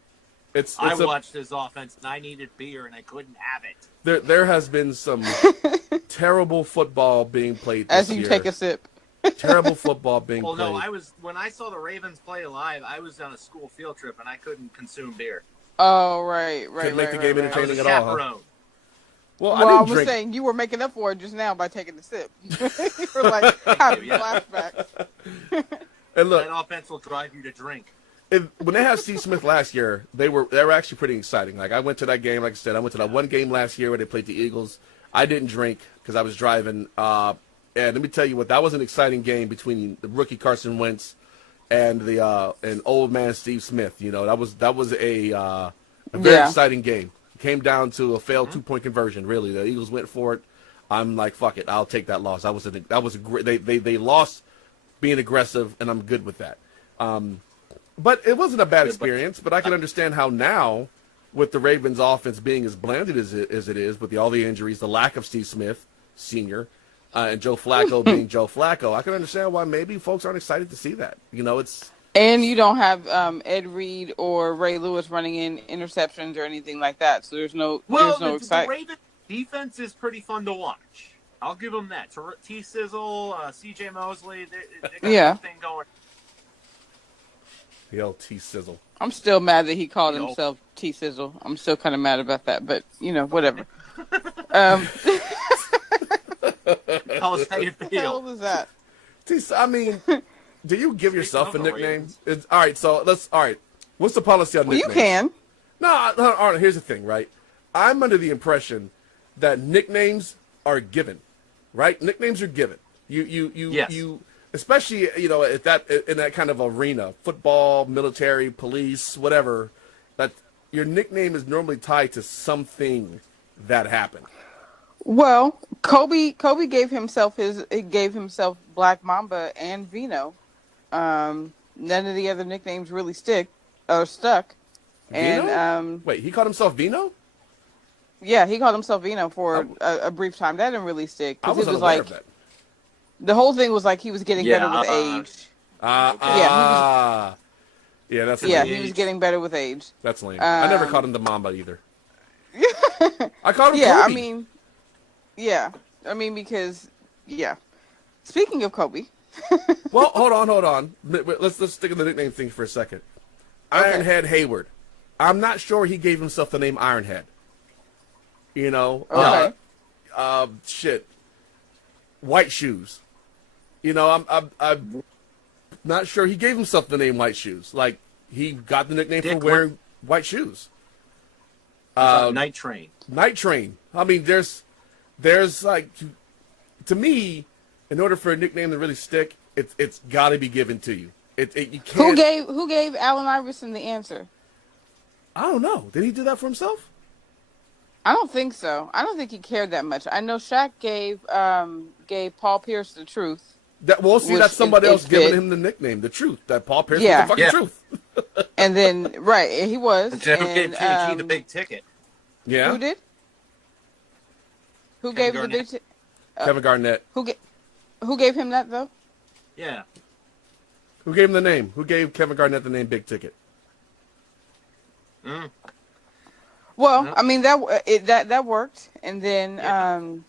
It's I watched his offense, and I needed beer, and I couldn't have it. There has been some terrible football being played this As you year. take a sip. Terrible football being Well, played. no, when I saw the Ravens play live, I was on a school field trip, and I couldn't consume beer. Oh, right. Couldn't make the game I was entertaining a at all. Huh? chaperone. Well, I didn't was drink. saying you were making up for it just now by taking the sip. You were like having flashbacks. And look, That offense will drive you to drink. when they had Steve Smith last year, they were actually pretty exciting. Like I went to that game, like I said, I went to that one game last year where they played the Eagles. I didn't drink because I was driving. And let me tell you what, that was an exciting game between the rookie Carson Wentz and the and old man Steve Smith. You know, that was a very exciting game. It came down to a failed 2-point conversion. Really, the Eagles went for it. I'm like, fuck it, I'll take that loss. That was a great. They lost being aggressive, and I'm good with that. But it wasn't a bad experience. But I can understand how now, with the Ravens' offense being as blanded as it is, with all the injuries, the lack of Steve Smith Sr., and Joe Flacco being Joe Flacco, I can understand why maybe folks aren't excited to see that. You know, it's. And you don't have Ed Reed or Ray Lewis running in interceptions or anything like that. So there's no The excitement. Ravens defense is pretty fun to watch. I'll give them that. T-Sizzle, C.J. Mosley, they got everything going. The old T-Sizzle. I'm still mad that he called himself T-Sizzle. I'm still kind of mad about that, but, whatever. Tell us how you What the hell feel. was that? I mean, do you give yourself a Speaking of the nickname? Ravens. All right. What's the policy on Well, nicknames? you can. No, here's the thing, right? I'm under the impression that nicknames are given, right? Nicknames are given. You especially, at that in that kind of arena, football, military, police, whatever, that your nickname is normally tied to something that happened. Well, Kobe gave himself Black Mamba and Vino. None of the other nicknames really stuck. Vino? And Wait, he called himself Vino? yeah, he called himself Vino for a brief time. That didn't really stick I because wasn't it was aware like of that. the whole thing was like he was getting better with age. Yeah, that's Yeah, lame. he was getting better with age. That's lame. I never called him the Mamba either. I called him Yeah, Kobe. Because Speaking of Kobe, Well, hold on. Let's stick in the nickname thing for a second. Ironhead Hayward. I'm not sure he gave himself the name Ironhead. Okay. Shit. White Shoes. I'm not sure he gave himself the name White Shoes. Like, he got the nickname for wearing white shoes. Night Train. Night Train. I mean, there's like, to me, in order for a nickname to really stick, it's got to be given to you. You can't. who gave Allen Iverson the answer? I don't know. Did he do that for himself? I don't think so. I don't think he cared that much. I know Shaq gave Paul Pierce the truth. That's somebody else giving fit. him the nickname, the truth. That Paul Pierce Yeah. was the fucking truth. And then he was. And who gave And, P&G the big ticket? Yeah. Who did? Who Kevin gave Garnett. the big ticket? Kevin Garnett. Who gave him that though? Yeah. Who gave him the name? Who gave Kevin Garnett the name Big Ticket? Well, Yep. I mean that worked, and then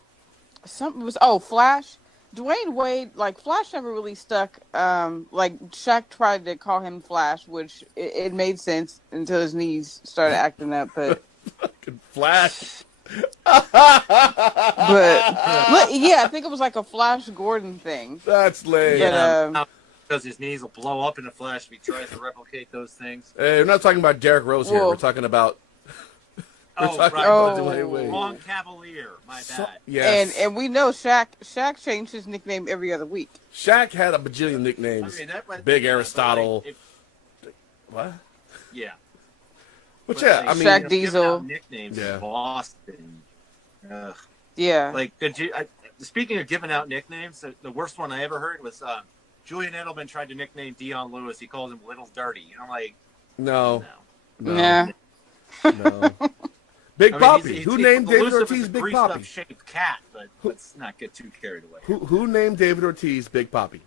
something was Flash. Dwayne Wade, like Flash never really stuck. Like Shaq tried to call him Flash, which it made sense until his knees started acting up. But Fucking Flash. I think it was like a Flash Gordon thing. That's lame. But, because his knees will blow up in a flash if he tries to replicate those things. Hey, we're not talking about Derrick Rose here. Well- We're talking about. Oh, talking right. about Dwayne Wade. Wrong Cavalier. My bad. Yes. And we know Shaq changed his nickname every other week. Shaq had a bajillion nicknames. Big Aristotle. What? Yeah. But yeah, I mean, Shaq Diesel. Nicknames Yeah. in Boston. Ugh. Yeah. Like, speaking of giving out nicknames, the worst one I ever heard was Julian Edelman tried to nickname Dion Lewis. He called him Little Dirty. And I'm like, no. Nah. Big I mean, Papi. he's Who named David elusive as Ortiz a Big greased-up Papi? shaped cat, but let's not get too carried away. Who named David Ortiz Big Papi?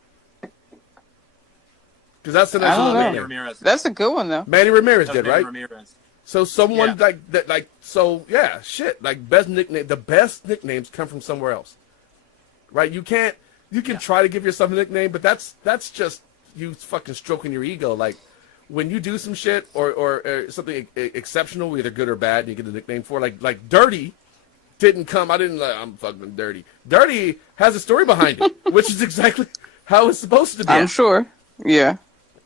Because that's the I national don't know. Manny nickname. Ramirez. That's a good one though. Manny Ramirez That did, was Manny right? Ramirez. So someone Yeah. like that, like so, yeah, shit. Like best nickname, the best nicknames come from somewhere else, right? You can try to give yourself a nickname, but that's just you fucking stroking your ego. Like when you do some shit or something exceptional, either good or bad, and you get a nickname for it. Like Dirty didn't come. I didn't like. I'm fucking Dirty. Dirty has a story behind it, which is exactly how it's supposed to be. I'm sure. Yeah.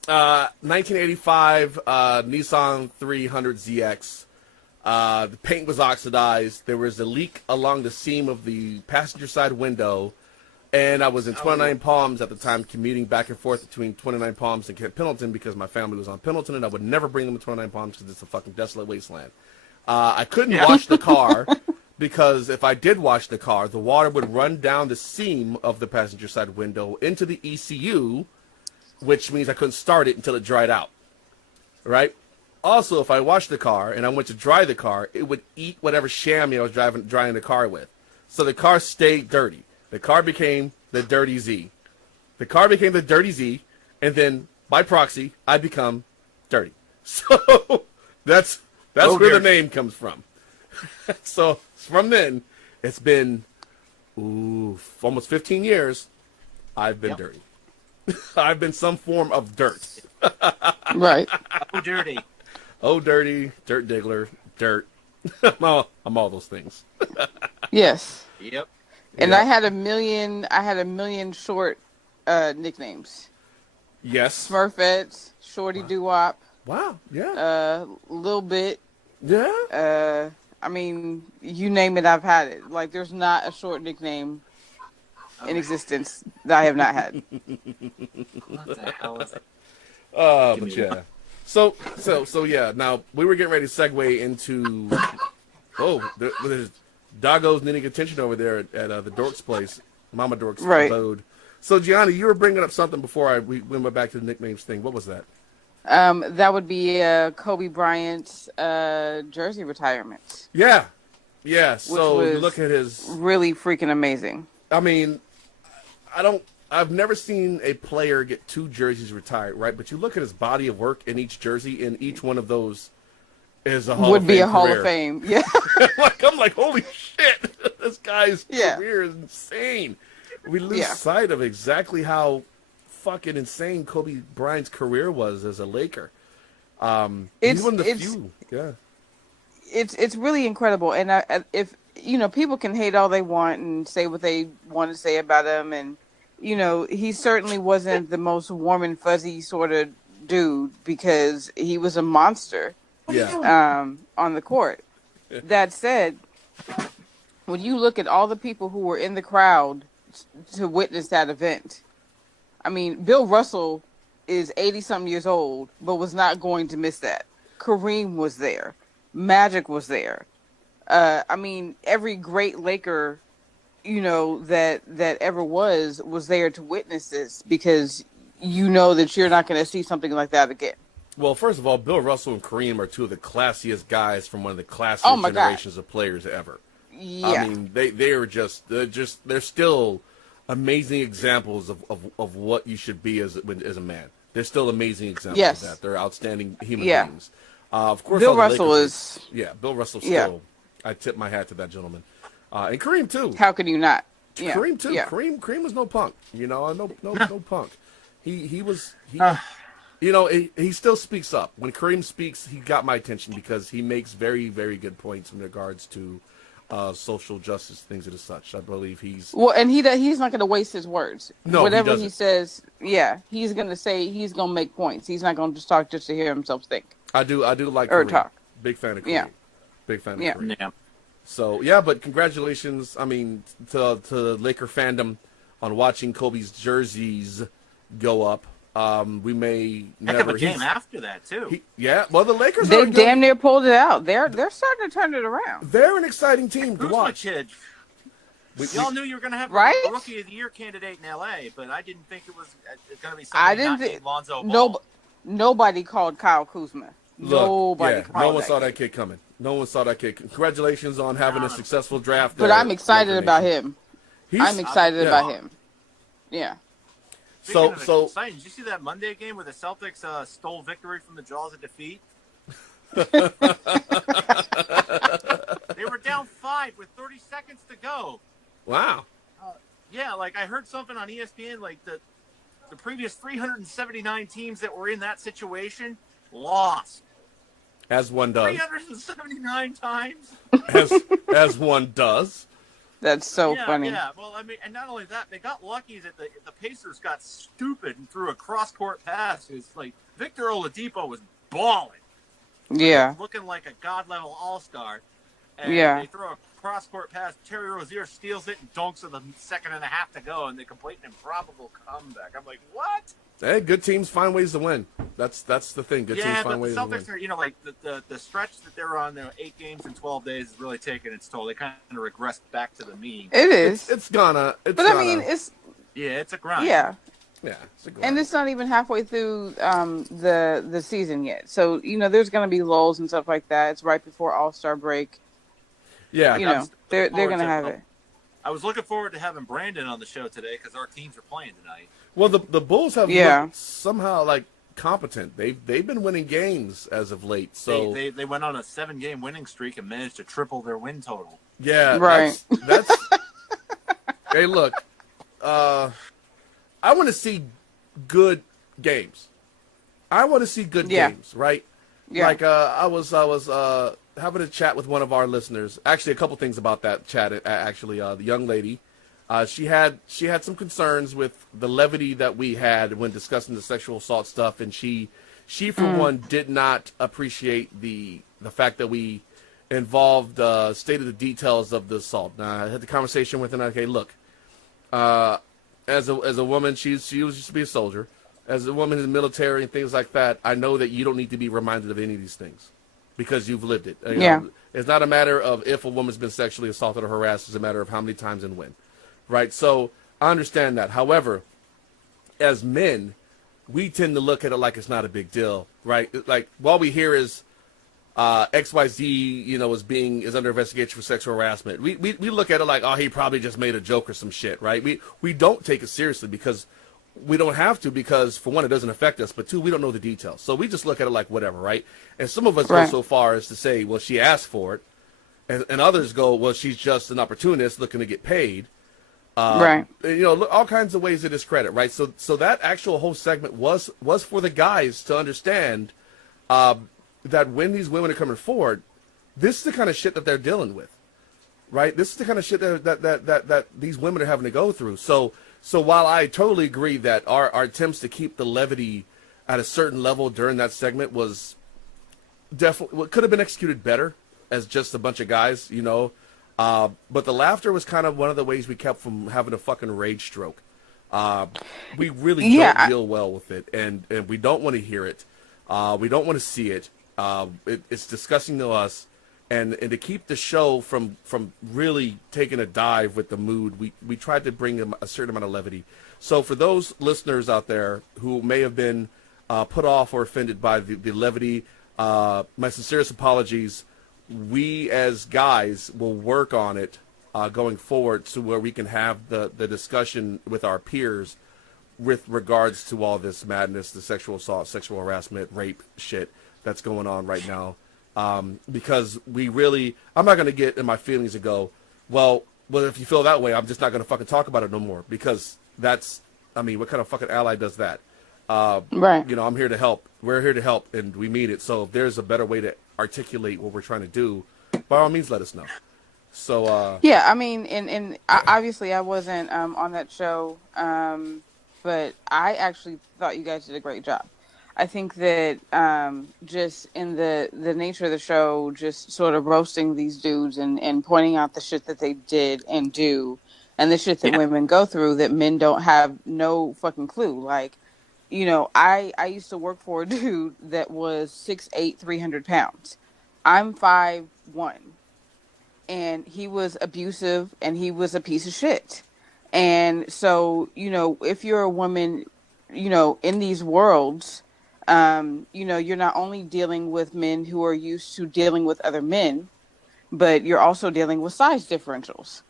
1985 Nissan 300ZX. The paint was oxidized. There was a leak along the seam of the passenger side window, and I was in 29 Palms at the time, commuting back and forth between 29 Palms and Camp Pendleton because my family was on Pendleton, and I would never bring them to 29 Palms because it's a fucking desolate wasteland. I couldn't wash the car because if I did wash the car, the water would run down the seam of the passenger side window into the ECU, which means I couldn't start it until it dried out, right? Also, if I washed the car and I went to dry the car, it would eat whatever chamois I was drying the car with. So the car stayed dirty. The car became the Dirty Z. The car became the Dirty Z, and then by proxy, I become dirty. So that's where dirty. the name comes from. So from then, it's been almost 15 years. I've been dirty. I've been some form of dirt. Right. Oh, dirty. Oh, dirty, dirt diggler, dirt. I'm all those things. Yes. Yep. And Yeah. I had a million short nicknames. Yes. Smurfettes, Shorty Doo-Wop, Wow. Yeah. Lil Bit. Yeah. I mean, you name it, I've had it. Like, there's not a short nickname in existence that I have not had. What the hell is it? But yeah. So yeah. Now we were getting ready to segue into. There's Doggo's needing attention over there at the Dork's place, Mama Dork's Right. abode. So Gianni, you were bringing up something before we went back to the nicknames thing. What was that? That would be Kobe Bryant's jersey retirement. Yeah. Yeah. So you was look at his. Really freaking amazing. I mean, I've never seen a player get 2 jerseys retired, right? But you look at his body of work in each jersey, and each one of those is a Hall Would of be Fame a Hall career. of Fame. Yeah. I'm like, holy shit, this guy's Yeah. career is insane. We lose Yeah. sight of exactly how fucking insane Kobe Bryant's career was as a Laker. He's one of the few. Yeah. It's really incredible, and if people can hate all they want and say what they want to say about him, and he certainly wasn't the most warm and fuzzy sort of dude because he was a monster Yeah. on the court. That said, when you look at all the people who were in the crowd to witness that event, I mean, Bill Russell is 80-something years old, but was not going to miss that. Kareem was there. Magic was there. I mean, every great Laker, that ever was there to witness this because that you're not going to see something like that again. Well, first of all, Bill Russell and Kareem are 2 of the classiest guys from one of the classiest Oh, my God. generations of players ever. Yeah. I mean, they're still amazing examples of what you should be as a man. They're still amazing examples Yes. of that. They're outstanding human Yeah. beings. Of course, Bill all the Russell Lakers- is. Yeah, Bill Russell still. Yeah. I tip my hat to that gentleman. And Kareem too. How can you not? Yeah. Kareem too. Yeah. Kareem was no punk. No punk. He was. He still speaks up. When Kareem speaks, he got my attention because he makes very, very good points in regards to social justice, things of the such. I believe he's. Well, and he's not going to waste his words. No, whatever he he says, he's going to say. He's going to make points. He's not going to just talk just to hear himself think. I do like Or Kareem. talk. Big fan of Kareem. Yeah. Big fan of Yeah. Kareem. Yeah. So yeah, but congratulations. I mean, to Laker fandom on watching Kobe's jerseys go up. We may Heck never. of a game after that too. Well, the Lakers They are good. damn near pulled it out. They're starting to turn it around. They're an exciting team to Who's watch. kid? We- Y'all knew you were going to have Right? a Rookie of the Year candidate in L.A., but I didn't think it was going to be I somebody didn't not think named Lonzo Ball. nobody called Kyle Kuzma. Nobody called no one that saw kid. that kid coming. No one saw that kid. Congratulations on having a successful draft. But there, I'm excited Laker about Nation. him. He's- I'm excited yeah. about him. Yeah. Speaking of exciting, did you see that Monday game where the Celtics stole victory from the jaws of defeat? They were down 5 with 30 seconds to go. Wow. Yeah, like I heard something on ESPN, like the previous 379 teams that were in that situation lost. As one does. 379 times. As one does. That's so funny. Yeah, well, I mean, and not only that, they got lucky that the Pacers got stupid and threw a cross-court pass. It's like Victor Oladipo was balling. Yeah. Looking like a god-level all-star. And they throw a cross-court pass. Terry Rozier steals it and dunks with a second and a half to go, and they complete an improbable comeback. I'm like, what? Hey, good teams find ways to win. That's the thing. Good teams find ways to win. Yeah, but the Celtics are, like the stretch that they're on, 8 games in 12 days is really taking its toll. They kind of regressed back to the mean. It is. It's gonna. I mean, it's. Yeah, it's a grind. Yeah. Yeah, it's a grind. And it's not even halfway through the season yet. So, there's going to be lulls and stuff like that. It's right before All-Star break. Yeah. They're going to have it. I was looking forward to having Brandon on the show today because our teams are playing tonight. Well, the Bulls have looked somehow like competent. They've been winning games as of late. So they went on a 7-game winning streak and managed to triple their win total. Yeah, right. That's hey, look, I want to see good games. I want to see good games, right? Yeah. Like I was having a chat with one of our listeners. Actually, a couple things about that chat. Actually, the young lady, she had some concerns with the levity that we had when discussing the sexual assault stuff, and she for one did not appreciate the fact that we involved stated the details of the assault. Now, I had the conversation with her. Okay, look, as a woman, she used to be a soldier. As a woman in the military and things like that, I know that you don't need to be reminded of any of these things because you've lived it. You know, it's not a matter of if a woman's been sexually assaulted or harassed. It's a matter of how many times and when, right? So I understand that. However, as men, we tend to look at it like it's not a big deal, right? Like, all we hear is XYZ, is under investigation for sexual harassment. We look at it like, oh, he probably just made a joke or some shit, right? We don't take it seriously because we don't have to, because for one, it doesn't affect us, but two, we don't know the details. So we just look at it like whatever, right? And some of us go so far as to say, well, she asked for it. And others go, well, she's just an opportunist looking to get paid. Right. All kinds of ways to discredit, right? So that actual whole segment was for the guys to understand that when these women are coming forward, this is the kind of shit that they're dealing with, right? This is the kind of shit that these women are having to go through. So while I totally agree that our attempts to keep the levity at a certain level during that segment was definitely could have been executed better as just a bunch of guys, but the laughter was kind of one of the ways we kept from having a fucking rage stroke. We really don't deal well with it, and we don't want to hear it. We don't want to see it. It's disgusting to us. And to keep the show from really taking a dive with the mood, we tried to bring a certain amount of levity. So for those listeners out there who may have been put off or offended by the levity, my sincerest apologies. We as guys will work on it going forward to where we can have the discussion with our peers with regards to all this madness, the sexual assault, sexual harassment, rape shit that's going on right now. Because I'm not going to get in my feelings and go, well, if you feel that way, I'm just not going to fucking talk about it no more, because what kind of fucking ally does that? Right. I'm here to help. We're here to help, and we mean it. So if there's a better way to articulate what we're trying to do, by all means, let us know. So, and obviously I wasn't, on that show, but I actually thought you guys did a great job. I think that just in the nature of the show, just sort of roasting these dudes and pointing out the shit that they did and do, and the shit that women go through that men don't have no fucking clue. Like, I used to work for a dude that was 6'8", 300 pounds. I'm 5'1", and he was abusive and he was a piece of shit. And so, if you're a woman, in these worlds, you're not only dealing with men who are used to dealing with other men, but you're also dealing with size differentials.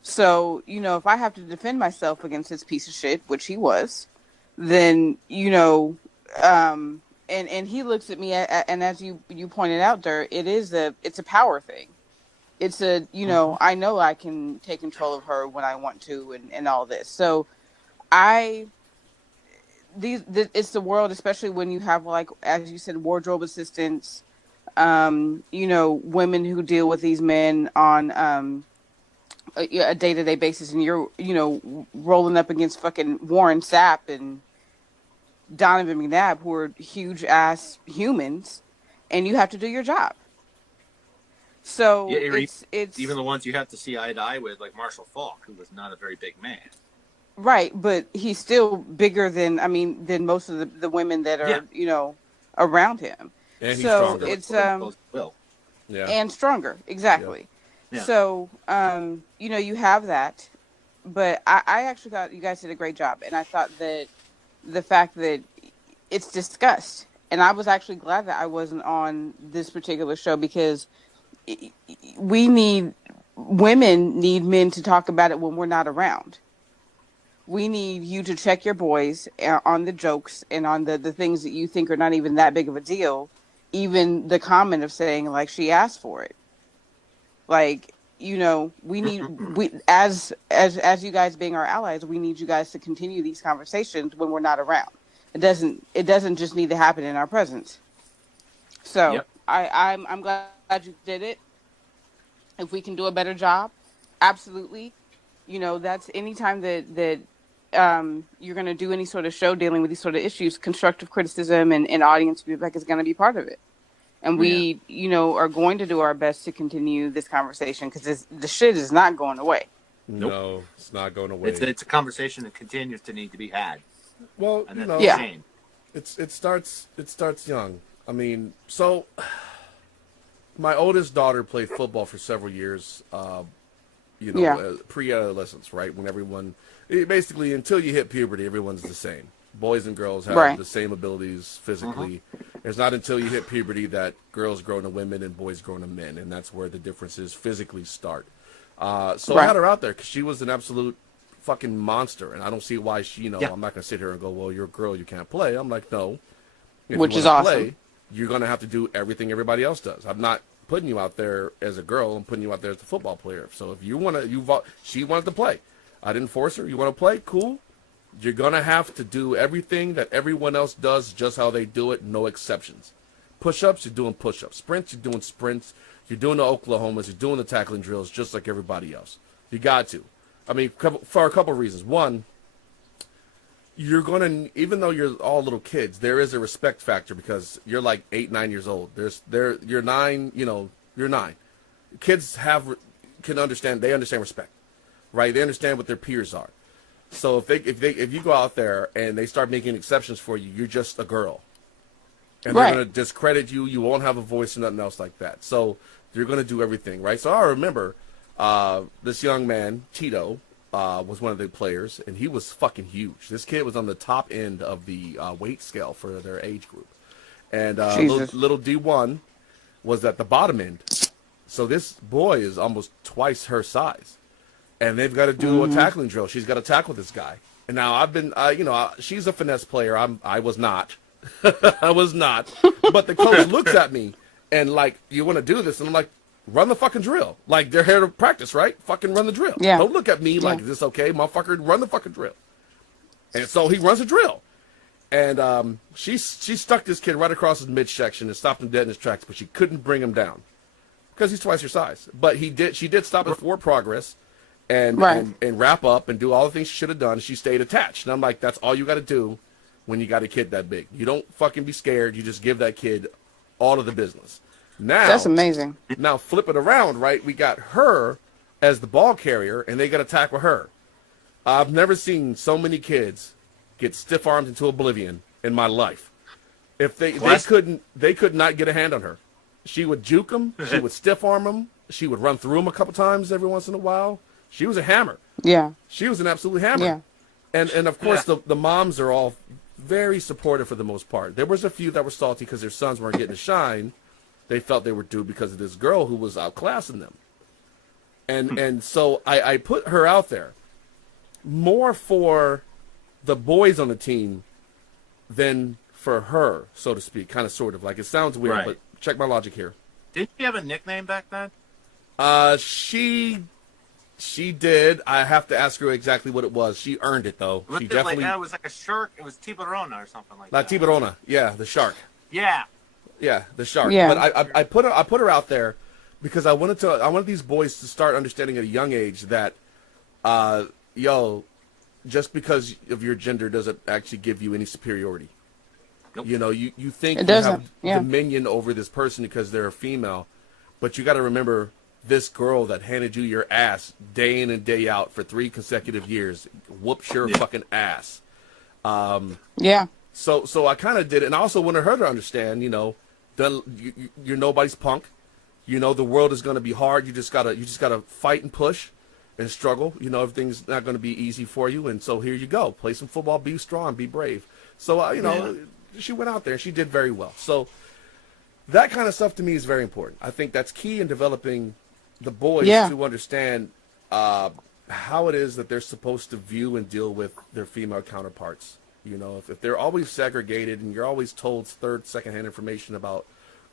So, if I have to defend myself against this piece of shit, which he was, then and he looks at me, and as you pointed out, Dirt, it's a power thing. It's I know I can take control of her when I want to, and all this. So it's the world, especially when you have, like, as you said, wardrobe assistants, women who deal with these men on a day-to-day basis, and you're rolling up against fucking Warren Sapp and Donovan McNabb, who are huge ass humans, and you have to do your job. So it's even the ones you have to see eye to eye with, like Marshall Faulk, who was not a very big man. Right, but he's still bigger than most of the women that are around him. And he's so stronger. It's and stronger, exactly. Yeah. So you have that, but I actually thought you guys did a great job, and I thought that the fact that it's discussed, and I was actually glad that I wasn't on this particular show, because women need men to talk about it when we're not around. We need you to check your boys on the jokes and on the things that you think are not even that big of a deal. Even the comment of saying, like, she asked for it. Like, we need, as you guys being our allies, we need you guys to continue these conversations when we're not around. It doesn't just need to happen in our presence. So yep. I'm glad you did it. If we can do a better job, absolutely. That's anytime that you're going to do any sort of show dealing with these sort of issues, constructive criticism and audience feedback is going to be part of it. And we, are going to do our best to continue this conversation, because the shit is not going away. Nope. No, it's not going away. It's a conversation that continues to need to be had. Well, and that's a shame. It starts young. I mean, so my oldest daughter played football for several years. Pre-adolescence, right? When basically until you hit puberty, everyone's the same. Boys and girls have the same abilities physically. It's not until you hit puberty that girls grow into women and boys grow into men, and that's where the differences physically start. I had her out there because she was an absolute fucking monster, and I don't see why she, I'm not going to sit here and go, well, you're a girl, you can't play. I'm like, no. Which is awesome. Play, you're going to have to do everything everybody else does. I'm not putting you out there as a girl. I'm putting you out there as a football player. So if you want to, she wanted to play. I didn't force her. You want to play? Cool. You're going to have to do everything that everyone else does, just how they do it, no exceptions. Push-ups, you're doing push-ups. Sprints, you're doing sprints. You're doing the Oklahomas. You're doing the tackling drills just like everybody else. You got to. I mean, for a couple of reasons. One, you're going to, even though you're all little kids, there is a respect factor because you're like 8, 9 years old. You're 9, you're 9. Kids can understand, they understand respect, right? They understand what their peers are. So if you go out there and they start making exceptions for you, you're just a girl. And they're going to discredit you. You won't have a voice or nothing else like that. So you're going to do everything, right? So I remember this young man, Tito, was one of the players, and he was fucking huge. This kid was on the top end of the weight scale for their age group. And little D1 was at the bottom end. So this boy is almost twice her size. And they've got to do a tackling drill. She's got to tackle this guy. And now I've been, she's a finesse player. I was not. I was not. But the coach looks at me and like, you want to do this? And I'm like, run the fucking drill. Like, they're here to practice, right? Fucking run the drill. Yeah. Don't look at me like, is this okay? Motherfucker, run the fucking drill. And so he runs a drill. And she stuck this kid right across his midsection and stopped him dead in his tracks, but she couldn't bring him down because he's twice her size. But she did stop it for progress. And wrap up and do all the things she should have done. She stayed attached. And I'm like, that's all you got to do when you got a kid that big. You don't fucking be scared. You just give that kid all of the business. Now that's amazing. Now flip it around, right? We got her as the ball carrier, and they got to tackle her. I've never seen so many kids get stiff-armed into oblivion in my life. If they could not get a hand on her. She would juke them. She would stiff-arm them. She would run through them a couple times every once in a while. She was a hammer. Yeah. She was an absolute hammer. Yeah. And of course, the moms are all very supportive for the most part. There was a few that were salty because their sons weren't getting to shine. They felt they were due because of this girl who was outclassing them. And so I put her out there more for the boys on the team than for her, so to speak, kind of, sort of. Like, it sounds weird, Right. but check my logic here. Did she have a nickname back then? She did. I have to ask her exactly what it was. She earned it, though. Was She it definitely. it was like a shark. It was Tiburona or something like La that. Tiburona. Yeah, the shark. Yeah. Yeah, the shark. Yeah. But I put her out there because I wanted these boys to start understanding at a young age that, just because of your gender doesn't actually give you any superiority. Nope. You know, you think It you doesn't, have yeah. dominion over this person because they're a female, but you got to remember this girl that handed you your ass day in and day out for 3 consecutive years whoops your fucking ass. Yeah. So I kind of did it, and I also wanted her to understand, you're nobody's punk. You know, the world is going to be hard. You just gotta fight and push and struggle. You know, everything's not going to be easy for you, and so here you go. Play some football, be strong, be brave. So she went out there and she did very well. So that kind of stuff to me is very important. I think that's key in developing the boys to understand how it is that they're supposed to view and deal with their female counterparts. You know, if they're always segregated and you're always told secondhand information about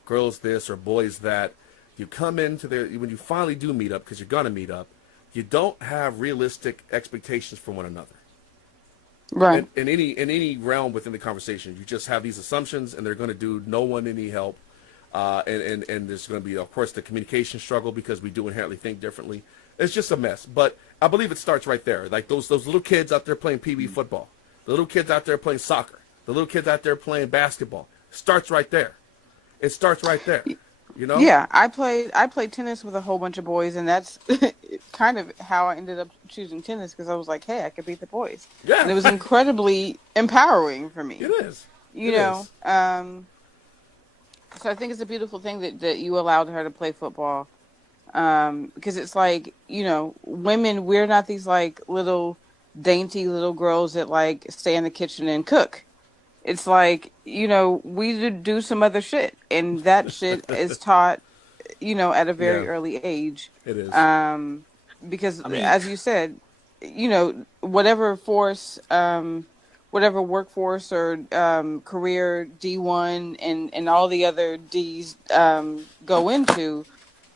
girls this or boys that, you come into when you finally do meet up, because you're going to meet up, you don't have realistic expectations for one another. Right. In any realm within the conversation, you just have these assumptions, and they're going to do no one any help. And there's going to be, of course, the communication struggle because we do inherently think differently. It's just a mess. But I believe it starts right there. Like those little kids out there playing Pee Wee football, the little kids out there playing soccer, the little kids out there playing basketball. Starts right there. It starts right there. You know? Yeah, I played tennis with a whole bunch of boys, and that's kind of how I ended up choosing tennis, because I was like, hey, I could beat the boys. Yeah. And it was incredibly empowering for me. It is. You know, so I think it's a beautiful thing that you allowed her to play football, because it's like, women, we're not these like little dainty little girls that like stay in the kitchen and cook. It's like, we do some other shit, and that shit is taught, at a very early age. It is. Because as you said, whatever force, whatever workforce or career D1 and all the other Ds go into,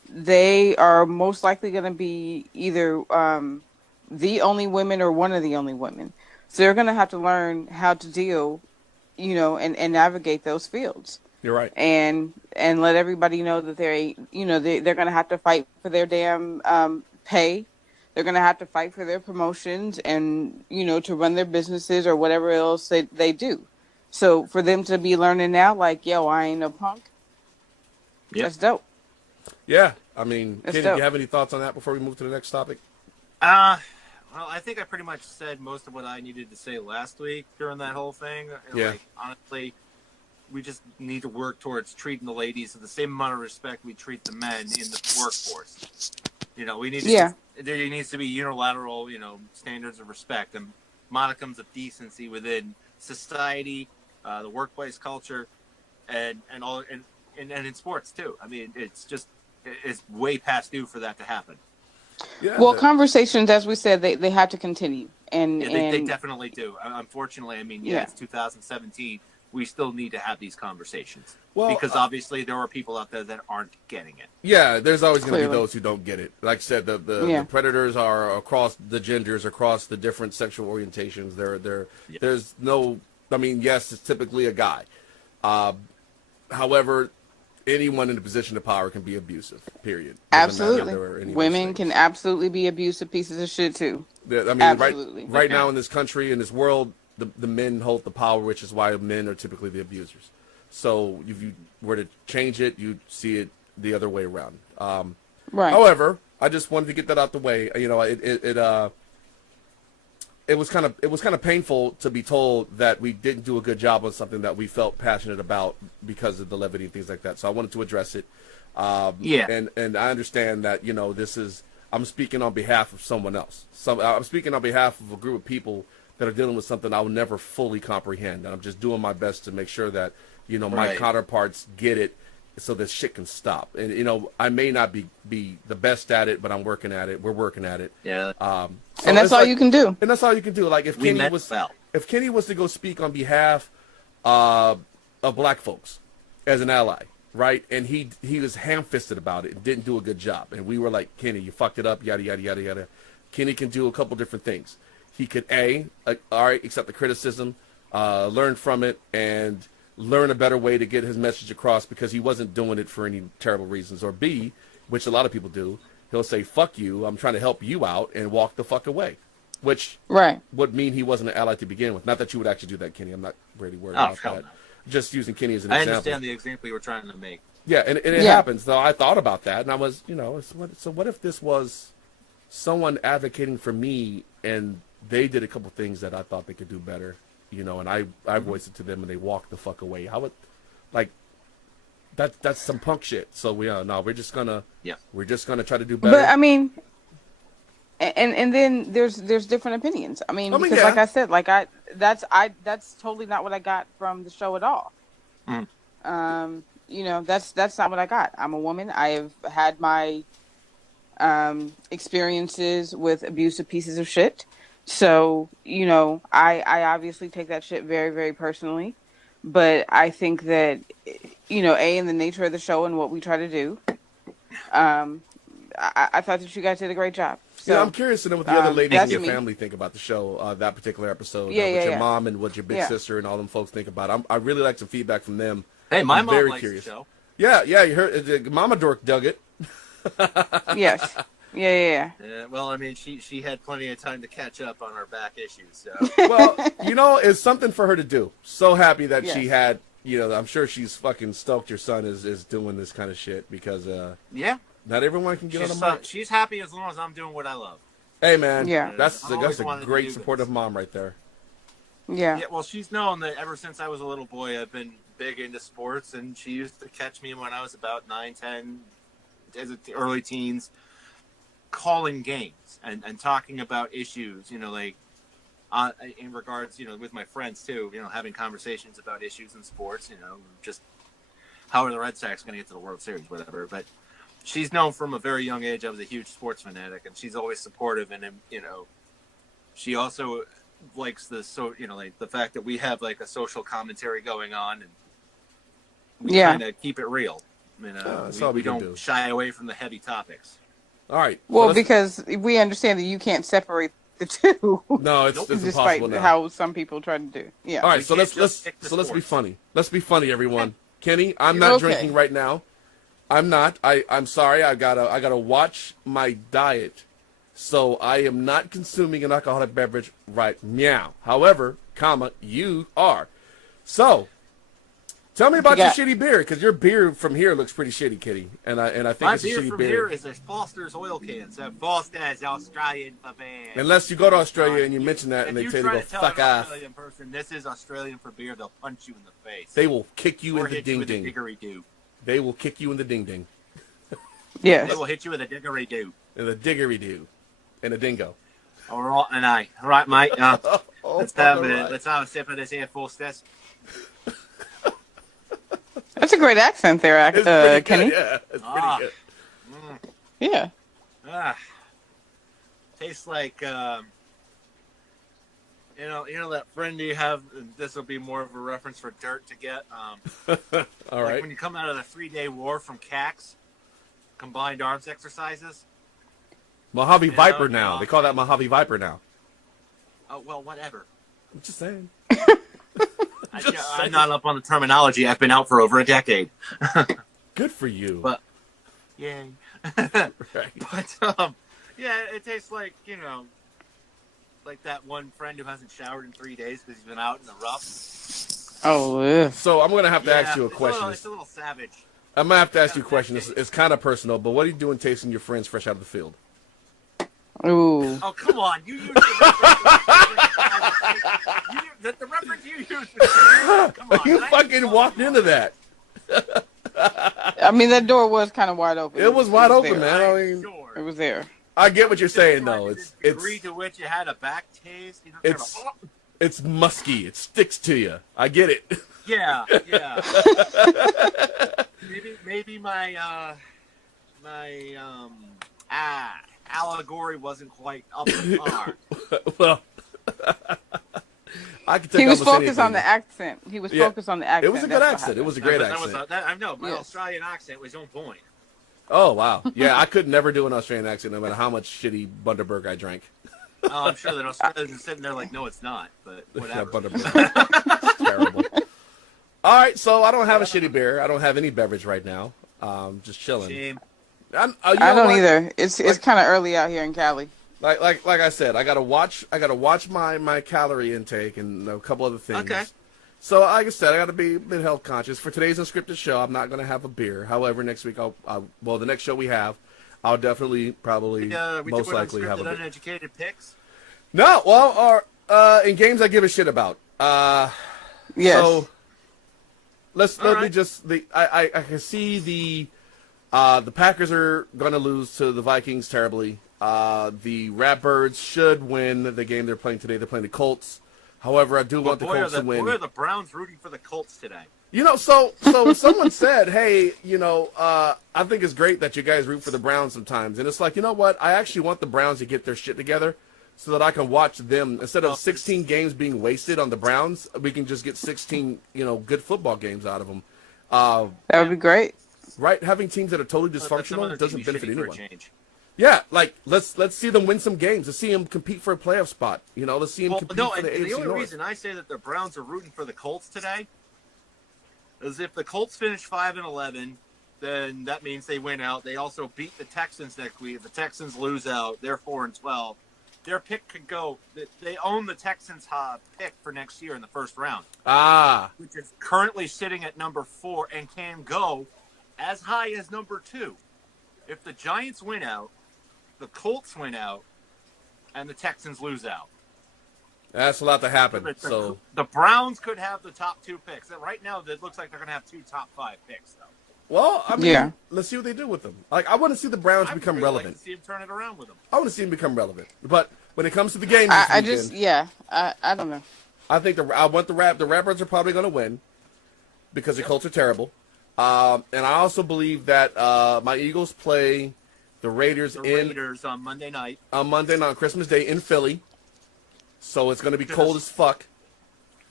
they are most likely going to be either the only women or one of the only women. So they're going to have to learn how to deal, and navigate those fields. You're right. And let everybody know that they're going to have to fight for their damn pay. They're going to have to fight for their promotions and, to run their businesses or whatever else they do. So for them to be learning now, like, yo, I ain't no punk. Yep. That's dope. Yeah. I mean, That's Kenny, dope. do you have any thoughts on that before we move to the next topic? Well, I think I pretty much said most of what I needed to say last week during that whole thing. Yeah. Like, honestly, we just need to work towards treating the ladies with the same amount of respect we treat the men in the workforce. We need to, there needs to be unilateral, standards of respect and modicums of decency within society, the workplace culture, and in sports too. I mean, it's way past due for that to happen. Yeah. Well, conversations, as we said, they have to continue. And they definitely do. Unfortunately, it's 2017. We still need to have these conversations. Well, because obviously there are people out there that aren't getting it. Yeah, there's always going to be those who don't get it. Like I said, the predators are across the genders, across the different sexual orientations. There's no, yes, it's typically a guy. However, anyone in a position of power can be abusive, period. Absolutely. Women can absolutely be abusive pieces of shit, too. Absolutely. Right now in this country, in this world, the men hold the power, which is why men are typically the abusers. So if you were to change it, you'd see it the other way around. Right. However, I just wanted to get that out the way. It was kind of painful to be told that we didn't do a good job on something that we felt passionate about because of the levity and things like that. So I wanted to address it. And I understand that, I'm speaking on behalf of someone else. I'm speaking on behalf of a group of people that are dealing with something I will never fully comprehend. And I'm just doing my best to make sure that, my counterparts get it so this shit can stop. And, I may not be the best at it, but I'm working at it. We're working at it. Yeah. And that's all you can do. And that's all you can do. Like if Kenny was to go speak on behalf of black folks as an ally, right? And he was ham-fisted about it and didn't do a good job. And we were like, Kenny, you fucked it up, yada, yada, yada, yada. Kenny can do a couple different things. He could, all right, accept the criticism, learn from it, and learn a better way to get his message across because he wasn't doing it for any terrible reasons. Or B, which a lot of people do, he'll say, fuck you, I'm trying to help you out, and walk the fuck away. Which would mean he wasn't an ally to begin with. Not that you would actually do that, Kenny. I'm not really worried about that. No. Just using Kenny as an example. I understand the example you were trying to make. Yeah, and it happens. Though I thought about that, and I was, so what if this was someone advocating for me, and they did a couple things that I thought they could do better, and I voiced it to them, and they walked the fuck away. How would, like, that's some punk shit. So we're just gonna try to do better. But I mean. And then there's different opinions. I mean, because like I said, that's totally not what I got from the show at all. Mm. That's not what I got. I'm a woman. I have had my experiences with abusive pieces of shit. So, I obviously take that shit very, very personally. But I think that, in the nature of the show and what we try to do, I thought that you guys did a great job. So, I'm curious to know what the other ladies in your family think about the show, that particular episode. What your mom and what your big sister and all them folks think about it. I really like some feedback from them. Hey, my mom likes the show. Yeah, you heard Mama Dork dug it. Yes. Yeah. Well, I mean, she had plenty of time to catch up on our back issues. So. Well, it's something for her to do. So happy that she had, I'm sure she's fucking stoked your son is doing this kind of shit because, not everyone can get on the mic. She's happy as long as I'm doing what I love. Hey, man. Yeah. That's a great supportive mom right there. Yeah. Well, she's known that ever since I was a little boy, I've been big into sports, and she used to catch me when I was about 9, 10, as early teens, calling games and talking about issues, like in regards, with my friends too, having conversations about issues in sports, just how are the Red Sox going to get to the World Series, whatever. But she's known from a very young age I was a huge sports fanatic, and she's always supportive. And she also likes the fact that we have like a social commentary going on, and we kind of keep it real. We don't shy away from the heavy topics. All right. Well, because we understand that you can't separate the two. No, it's despite impossible now. How some people try to do. Yeah. All right. So let's be funny. Let's be funny, everyone. Kenny, I'm not drinking right now. I'm not. I'm sorry. I gotta watch my diet, so I am not consuming an alcoholic beverage right now. However, you are. So, tell me about your shitty beer, because your beer from here looks pretty shitty, Kitty. And I think my it's a shitty beer. My beer from here is a Foster's oil can. So Foster's Australian for beer. Unless you go to Australia and you mention that, and they tell you to go fuck off. Australian person, this is Australian for beer, they'll punch you in the face. They will kick you in the ding ding. Ding-ding. They will kick you in the ding ding. Yeah. They will hit you with a diggery-doo. And a diggery-doo. And a dingo. All right, mate. Let's have a sip of this here, Foster's. That's a great accent there, Kenny. Yeah, it's pretty good. Yeah. Tastes like, that friend you have. This will be more of a reference for Dirt to get. All right. When you come out of the 3-day war from CAX, combined arms exercises. Mojave Viper now. They call that Mojave Viper now. Oh, well, whatever. I'm just saying. I'm not up on the terminology. I've been out for over a decade. Good for you. But, yay. Right. But, it tastes like, like that one friend who hasn't showered in 3 days because he's been out in the rough. Oh, yeah. So I'm going to have to ask you a question. It's a little savage. I'm going to have to ask you a question. It's kind of personal, but what are you doing tasting your friends fresh out of the field? Ooh. Oh, come on. You used the reference you used. Come on. You fucking walked into that. I mean, that door was kind of wide open. It was wide open, man. I mean, it was there. I get what you're saying, though. It's the degree to which you had a back taste. It's musky. It sticks to you. I get it. Yeah. maybe my allegory wasn't quite up to par. Well, I could take He was almost focused on anything. the accent. He was Yeah. focused on the accent. It was a good accent. It was a great That accent. I know. My Yes. Australian accent was on point. Oh, wow. Yeah, I could never do an Australian accent no matter how much shitty Bundaberg I drank. Oh, I'm sure that Australians are sitting there like, no, it's not. But Yeah, whatever. Bundaberg. It's terrible. All right, so I don't have a shitty beer. I don't have any beverage right now. Just chilling. Shame. You know I don't what? either. It's kind of early out here in Cali. Like I said, I gotta watch my calorie intake and a couple other things. Okay. So like I said, I gotta be a bit health conscious. For today's unscripted show, I'm not gonna have a beer. However, next week the next show we have, I'll definitely probably We most did likely have a beer. uneducated picks. No, well, in games I give a shit about. Yes. So let me right. just I can see the Packers are gonna lose to the Vikings terribly. The Ratbirds should win the game they're playing today. They're playing the Colts. However, I do want the Colts to win. Boy, are the Browns rooting for the Colts today. You know, so someone said, hey, I think it's great that you guys root for the Browns sometimes. And it's like, you know what? I actually want the Browns to get their shit together so that I can watch them. Instead of 16 games being wasted on the Browns, we can just get 16, good football games out of them. That would be great. Right? Having teams that are totally That's some dysfunctional other doesn't team benefit shitty for a anyone. change. Yeah, like let's see them win some games. Let's see them compete for a playoff spot. Let's see them Well, compete no, for and the AFC the only North. reason I say that the Browns are rooting for the Colts today is if the Colts finish 5-11, then that means they win out. They also beat the Texans next week. If the Texans lose out, they're 4-12. Their pick could go. They own the Texans' pick for next year in the first round, which is currently sitting at number 4 and can go as high as number 2. If the Giants win out, the Colts win out, and the Texans lose out. That's a lot to happen. So The Browns could have the top 2 picks. Right now, it looks like they're going to have 2 top 5 picks, though. well, I mean, Yeah. let's see what they do with them. Like, I want to see the Browns I would become really relevant. like to see them turn it around with them. I want to see them become relevant. But when it comes to the game this I weekend, I don't know. I think I want the Ratbirds are probably going to win because the Colts are terrible. And I also believe that my Eagles play the Raiders The Raiders on Monday night. on Monday night, on Christmas Day in Philly. So it's going to be cold as fuck.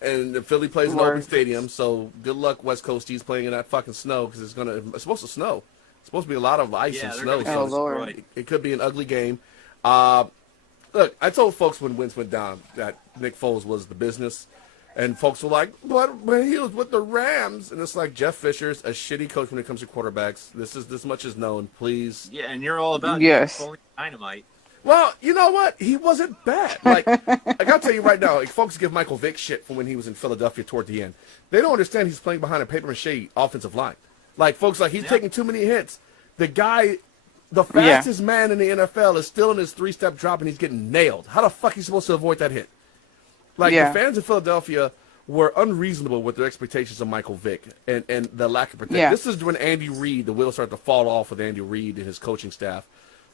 And the Philly plays an open stadium, so good luck, West Coasties, playing in that fucking snow because it's supposed to snow. It's supposed to be a lot of ice and they're snow. gonna get Oh, So Lord. destroyed. it could be an ugly game. Look, I told folks when Wentz went down that Nick Foles was the business, and folks were like, "But when he was with the Rams," and it's like Jeff Fisher's a shitty coach when it comes to quarterbacks. This much is known. Please. Yeah, and you're all about Yes. dynamite. Well, you know what? He wasn't bad. Like I gotta tell you right now, like, folks give Michael Vick shit from when he was in Philadelphia toward the end. They don't understand he's playing behind a paper mache offensive line. Like folks he's taking too many hits. The guy, the fastest man in the NFL, is still in his 3-step drop and he's getting nailed. How the fuck are you supposed to avoid that hit? Like the fans in Philadelphia were unreasonable with their expectations of Michael Vick and the lack of protection. Yeah. This is when Andy Reid, the wheels started to fall off with Andy Reid and his coaching staff.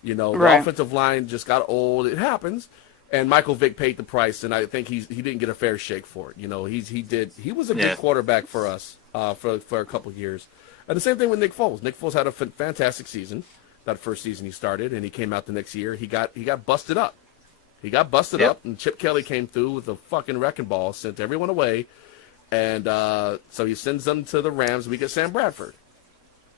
The Right. offensive line just got old. It happens, and Michael Vick paid the price, and I think he didn't get a fair shake for it. He was a good quarterback for us for a couple of years. And the same thing with Nick Foles. Nick Foles had a fantastic season, that first season he started, and he came out the next year. He got busted up. He got busted up, and Chip Kelly came through with a fucking wrecking ball, sent everyone away, and so he sends them to the Rams. We get Sam Bradford,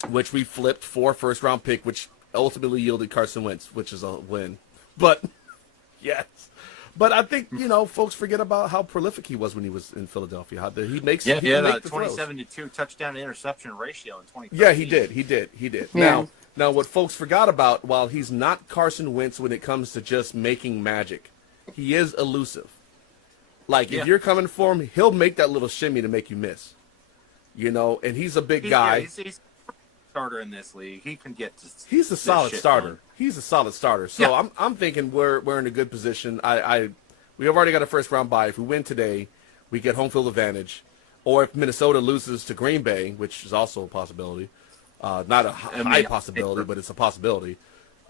which we flipped for a first-round pick, which ultimately yielded Carson Wentz, which is a win. But, yes. But I think, folks forget about how prolific he was when he was in Philadelphia. How he makes Yeah, he had a the throws. 27-2 touchdown to interception ratio in 2013. Yeah, he did. Yeah. Now, what folks forgot about, while he's not Carson Wentz when it comes to just making magic, he is elusive. Like, if you're coming for him, he'll make that little shimmy to make you miss. And he's a big guy. He's a starter in this league. He can get to. He's a solid shit starter. done. He's a solid starter. So I'm thinking we're in a good position. We have already got a first round bye. If we win today, we get home field advantage. Or if Minnesota loses to Green Bay, which is also a possibility, not a high possibility, but it's a possibility,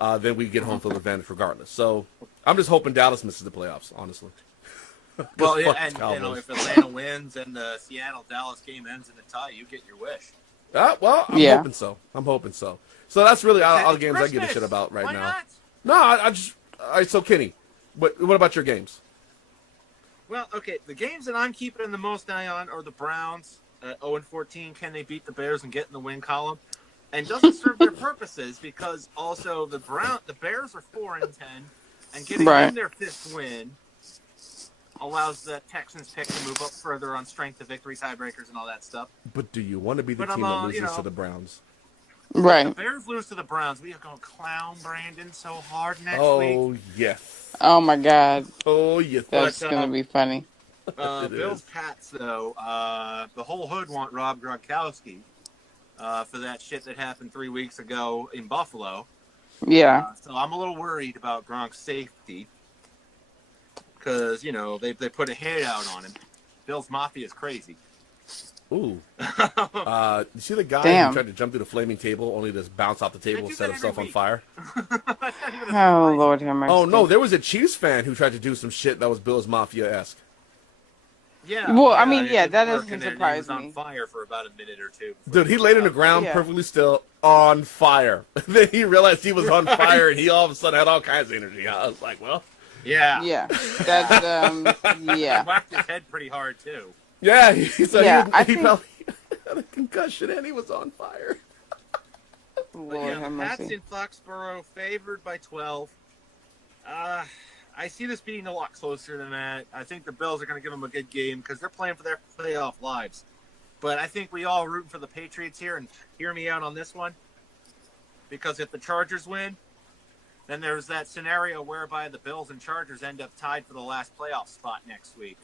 then we get home field advantage regardless. So I'm just hoping Dallas misses the playoffs, honestly. Well, fuck and Cowboys. if Atlanta wins and the Seattle-Dallas game ends in a tie, you get your wish. I'm hoping so. So that's really all the games I give a shit about right Why now. not? No, I just. All right, so Kenny, what about your games? Well, okay, the games that I'm keeping the most eye on are the Browns at 0-14. Can they beat the Bears and get in the win column? And doesn't serve their purposes because also the Bears are 4-10, and getting Right. them their 5th win allows the Texans pick to move up further on strength of victory, tiebreakers, and all that stuff. But do you want to be the But team that loses to the Browns? If the Right. Bears lose to the Browns, we are going to clown Brandon so hard next Oh, week. yes. Oh my God. Oh, yes. That's gonna be funny. Bills Pats though, the whole hood want Rob Gronkowski for that shit that happened 3 weeks ago in Buffalo. Yeah. So I'm a little worried about Gronk's safety because they put a hit out on him. Bills Mafia is crazy. Ooh. You see the guy Damn. who tried to jump through the flaming table only to bounce off the table do and set that himself every on week. fire? Oh Lord have mercy. Oh, no, there was a Chiefs fan who tried to do some shit that was Bills Mafia-esque. Yeah. Well, I mean, yeah, that didn't work, doesn't and then surprise he was on me. fire for about a minute or two. Dude, he laid on the ground Yeah. perfectly still, on fire. Then he realized he was on fire, and he all of a sudden had all kinds of energy. I was like, well, Yeah. Yeah. That's He yeah. whacked his head pretty hard too. yeah. He I he think- probably had a concussion, and he was on fire. But Lord yeah, have Pats mercy. in Foxborough favored by 12. I see this being a lot closer than that. I think the Bills are going to give them a good game because they're playing for their playoff lives. But I think we all root for the Patriots here, and hear me out on this one. Because if the Chargers win, then there's that scenario whereby the Bills and Chargers end up tied for the last playoff spot next week.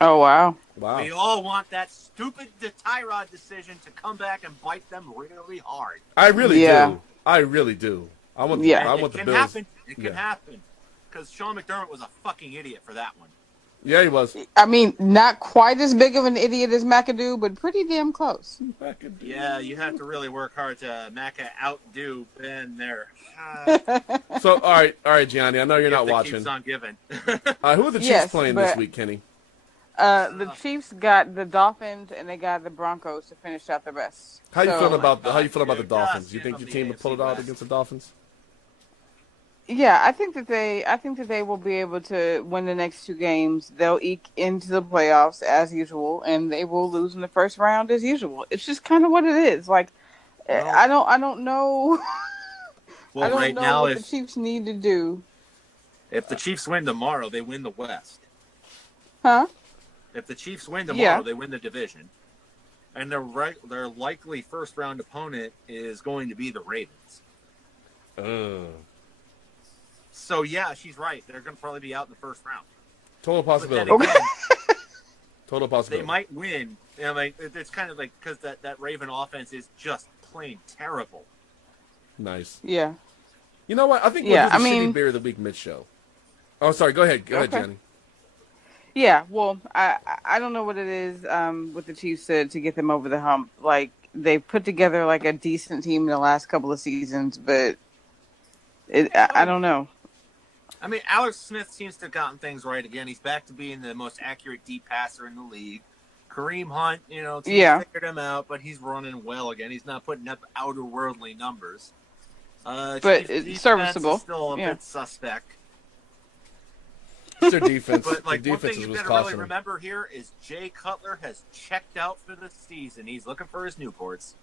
Oh wow. Wow. We all want that stupid Tyrod decision to come back and bite them really hard. I really Yeah. do. I really do. I want, Yeah. I And want it the can Bills. happen. It can Yeah. happen. Because Sean McDermott was a fucking idiot for that one. Yeah, he was. I mean, not quite as big of an idiot as McAdoo, but pretty damn close. Yeah, you have to really work hard to outdo Ben there. So, all right, Gianni. I know you're not watching. Keeps on giving. Who are the Chiefs Yes, playing this but- week, Kenny? The Chiefs got the Dolphins and they got the Broncos to finish out the rest. How you So- feel about the dude, Dolphins? God, You think give your them team the will pull it AFC out West. against the Dolphins? Yeah, I think that they will be able to win the next 2 games. They'll eke into the playoffs as usual, and they will lose in the first round as usual. It's just kind of what it is. Like, Well- I don't know. Well, I don't right know now, what the Chiefs need to do. if the Chiefs win tomorrow, they win the West. Huh? If the Chiefs win tomorrow, Yeah. they win the division. And their likely first round opponent is going to be the Ravens. So yeah, she's right. They're going to probably be out in the first round. Total But possibility. then again, Total they possibility. might win. I mean, it's kind of like because that Raven offense is just plain terrible. Nice. Yeah. You know what? I think we'll Yeah, do the I mean- shitty beer of the week mid-show. Oh, sorry. Go ahead. Go ahead, Okay. Jenny. Yeah, well, I don't know what it is with the Chiefs to get them over the hump. Like, they put together like a decent team in the last couple of seasons, but I don't know. I mean, Alex Smith seems to have gotten things right again. He's back to being the most accurate deep passer in the league. Kareem Hunt, teams Yeah. figured him out, but he's running well again. He's not putting up outer-worldly numbers. But Chiefs' it's defense serviceable. is still a Yeah. bit suspect. It's their defense. But like the one defense thing is you what's better really costing them. remember here is Jay Cutler has checked out for the season. He's looking for his Newports.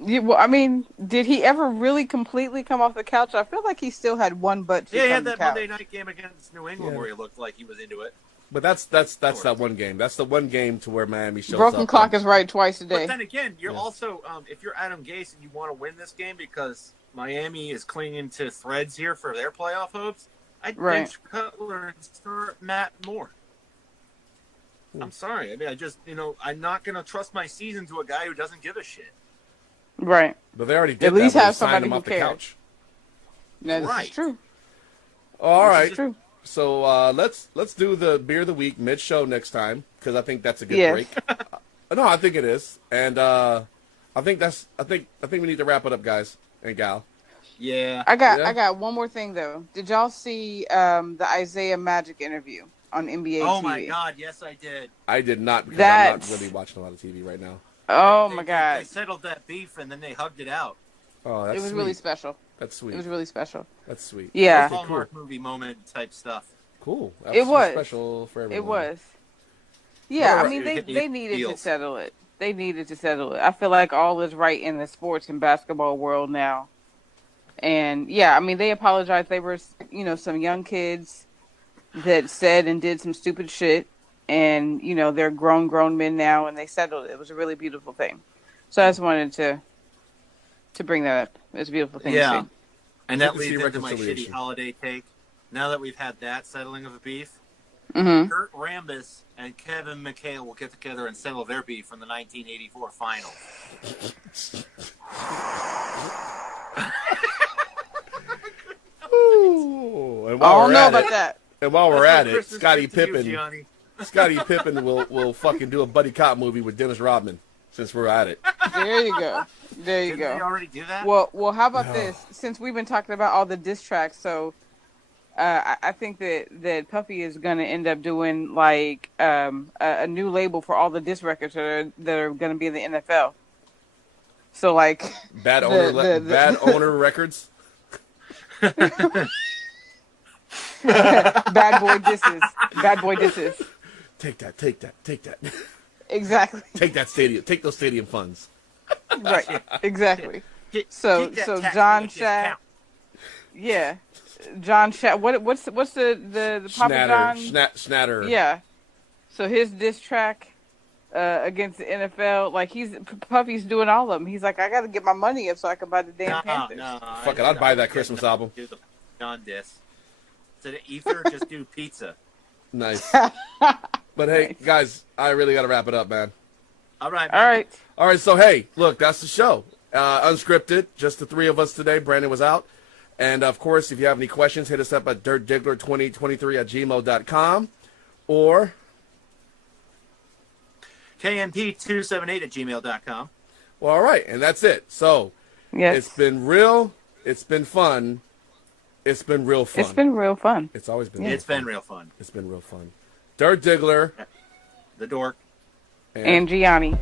Yeah, well, I mean, did he ever really completely come off the couch? I feel like he still had one butt cheek Yeah, he on had the that couch. Monday night game against New England Yeah. where he looked like he was into it. But that's that one game. That's the one game to where Miami shows Broken up. clock is right twice a But day. then again, you're Yeah. also if you're Adam Gase and you want to win this game because Miami is clinging to threads here for their playoff hopes, I'd Right. bench Cutler and start Matt Moore. I'm sorry. I mean, I just I'm not going to trust my season to a guy who doesn't give a shit. Right. But they already did At least that. They have signed somebody him who off the cares. couch. No, this Right. is true. All This right. is true. So let's do the beer of the week mid show next time because I think that's a good Yes. break. No, I think it is, and I think we need to wrap it up, guys and gal. Yeah. I Yeah. got one more thing though. Did y'all see the Isaiah Magic interview on NBA Oh TV? my God! Yes, I did. I did not because I'm That's- not really watching a lot of TV right now. Oh They- my They God, settled that beef and then they hugged it out. Oh, that's it was sweet. really special. That's sweet. It was really special. That's sweet. Yeah. Okay, Hallmark movie moment type stuff. Cool. That It was special for everyone. It was. Yeah, I mean Hit they the needed to deals. settle it. They needed to settle it. I feel like all is right in the sports and basketball world now. And yeah, I mean they apologized. They were, some young kids that said and did some stupid shit, and they're grown men now, and they settled it. It was a really beautiful thing. So I just wanted to bring that up. It's a beautiful thing Yeah. to see. And Good that to see leads into my shitty reconciliation. holiday take. Now that we've had that settling of a beef, Mm-hmm. Kurt Rambis and Kevin McHale will get together and settle their beef from the 1984 final. Ooh, and I while don't we're know at about it, that. and while we're That's at my it, Christmas Scottie gift to you, Pippen, Gianni. Scottie Pippen will fucking do a buddy cop movie with Dennis Rodman. Since we're at it, There you go. There you Didn't they go. already do that? Well, how about No. this? Since we've been talking about all the diss tracks, so I think that Puffy is going to end up doing like a new label for all the diss records that are going to be in the NFL. So like bad The- owner, the- bad owner records. bad boy disses. Take that. Exactly. Take that stadium. Take those stadium funds. Right. Exactly. Get So that John tax Shack. count. Yeah. John Shack. What's the Papa John? Schnatter. Yeah. So his diss track against the NFL, like Puffy's doing all of them. He's like, I got to get my money up so I can buy the damn Panthers. No. Fuck it, I'd buy that Christmas album. Do the John diss. Instead of ether, just do pizza. Nice. But hey, Nice. guys, I really got to wrap it up, man. All right. All right. All right, so hey, look, that's the show. Unscripted, just the three of us today. Brandon was out. And of course, if you have any questions, hit us up at dirtdiggler2023@gmail.com or KNP278@gmail.com. well, all right, and that's it. So Yes. it's been real, it's been fun, it's been real fun. It's been real fun. It's always been. It's real been fun. real fun. It's been real fun. Dirt Diggler The Dork. And Gianni.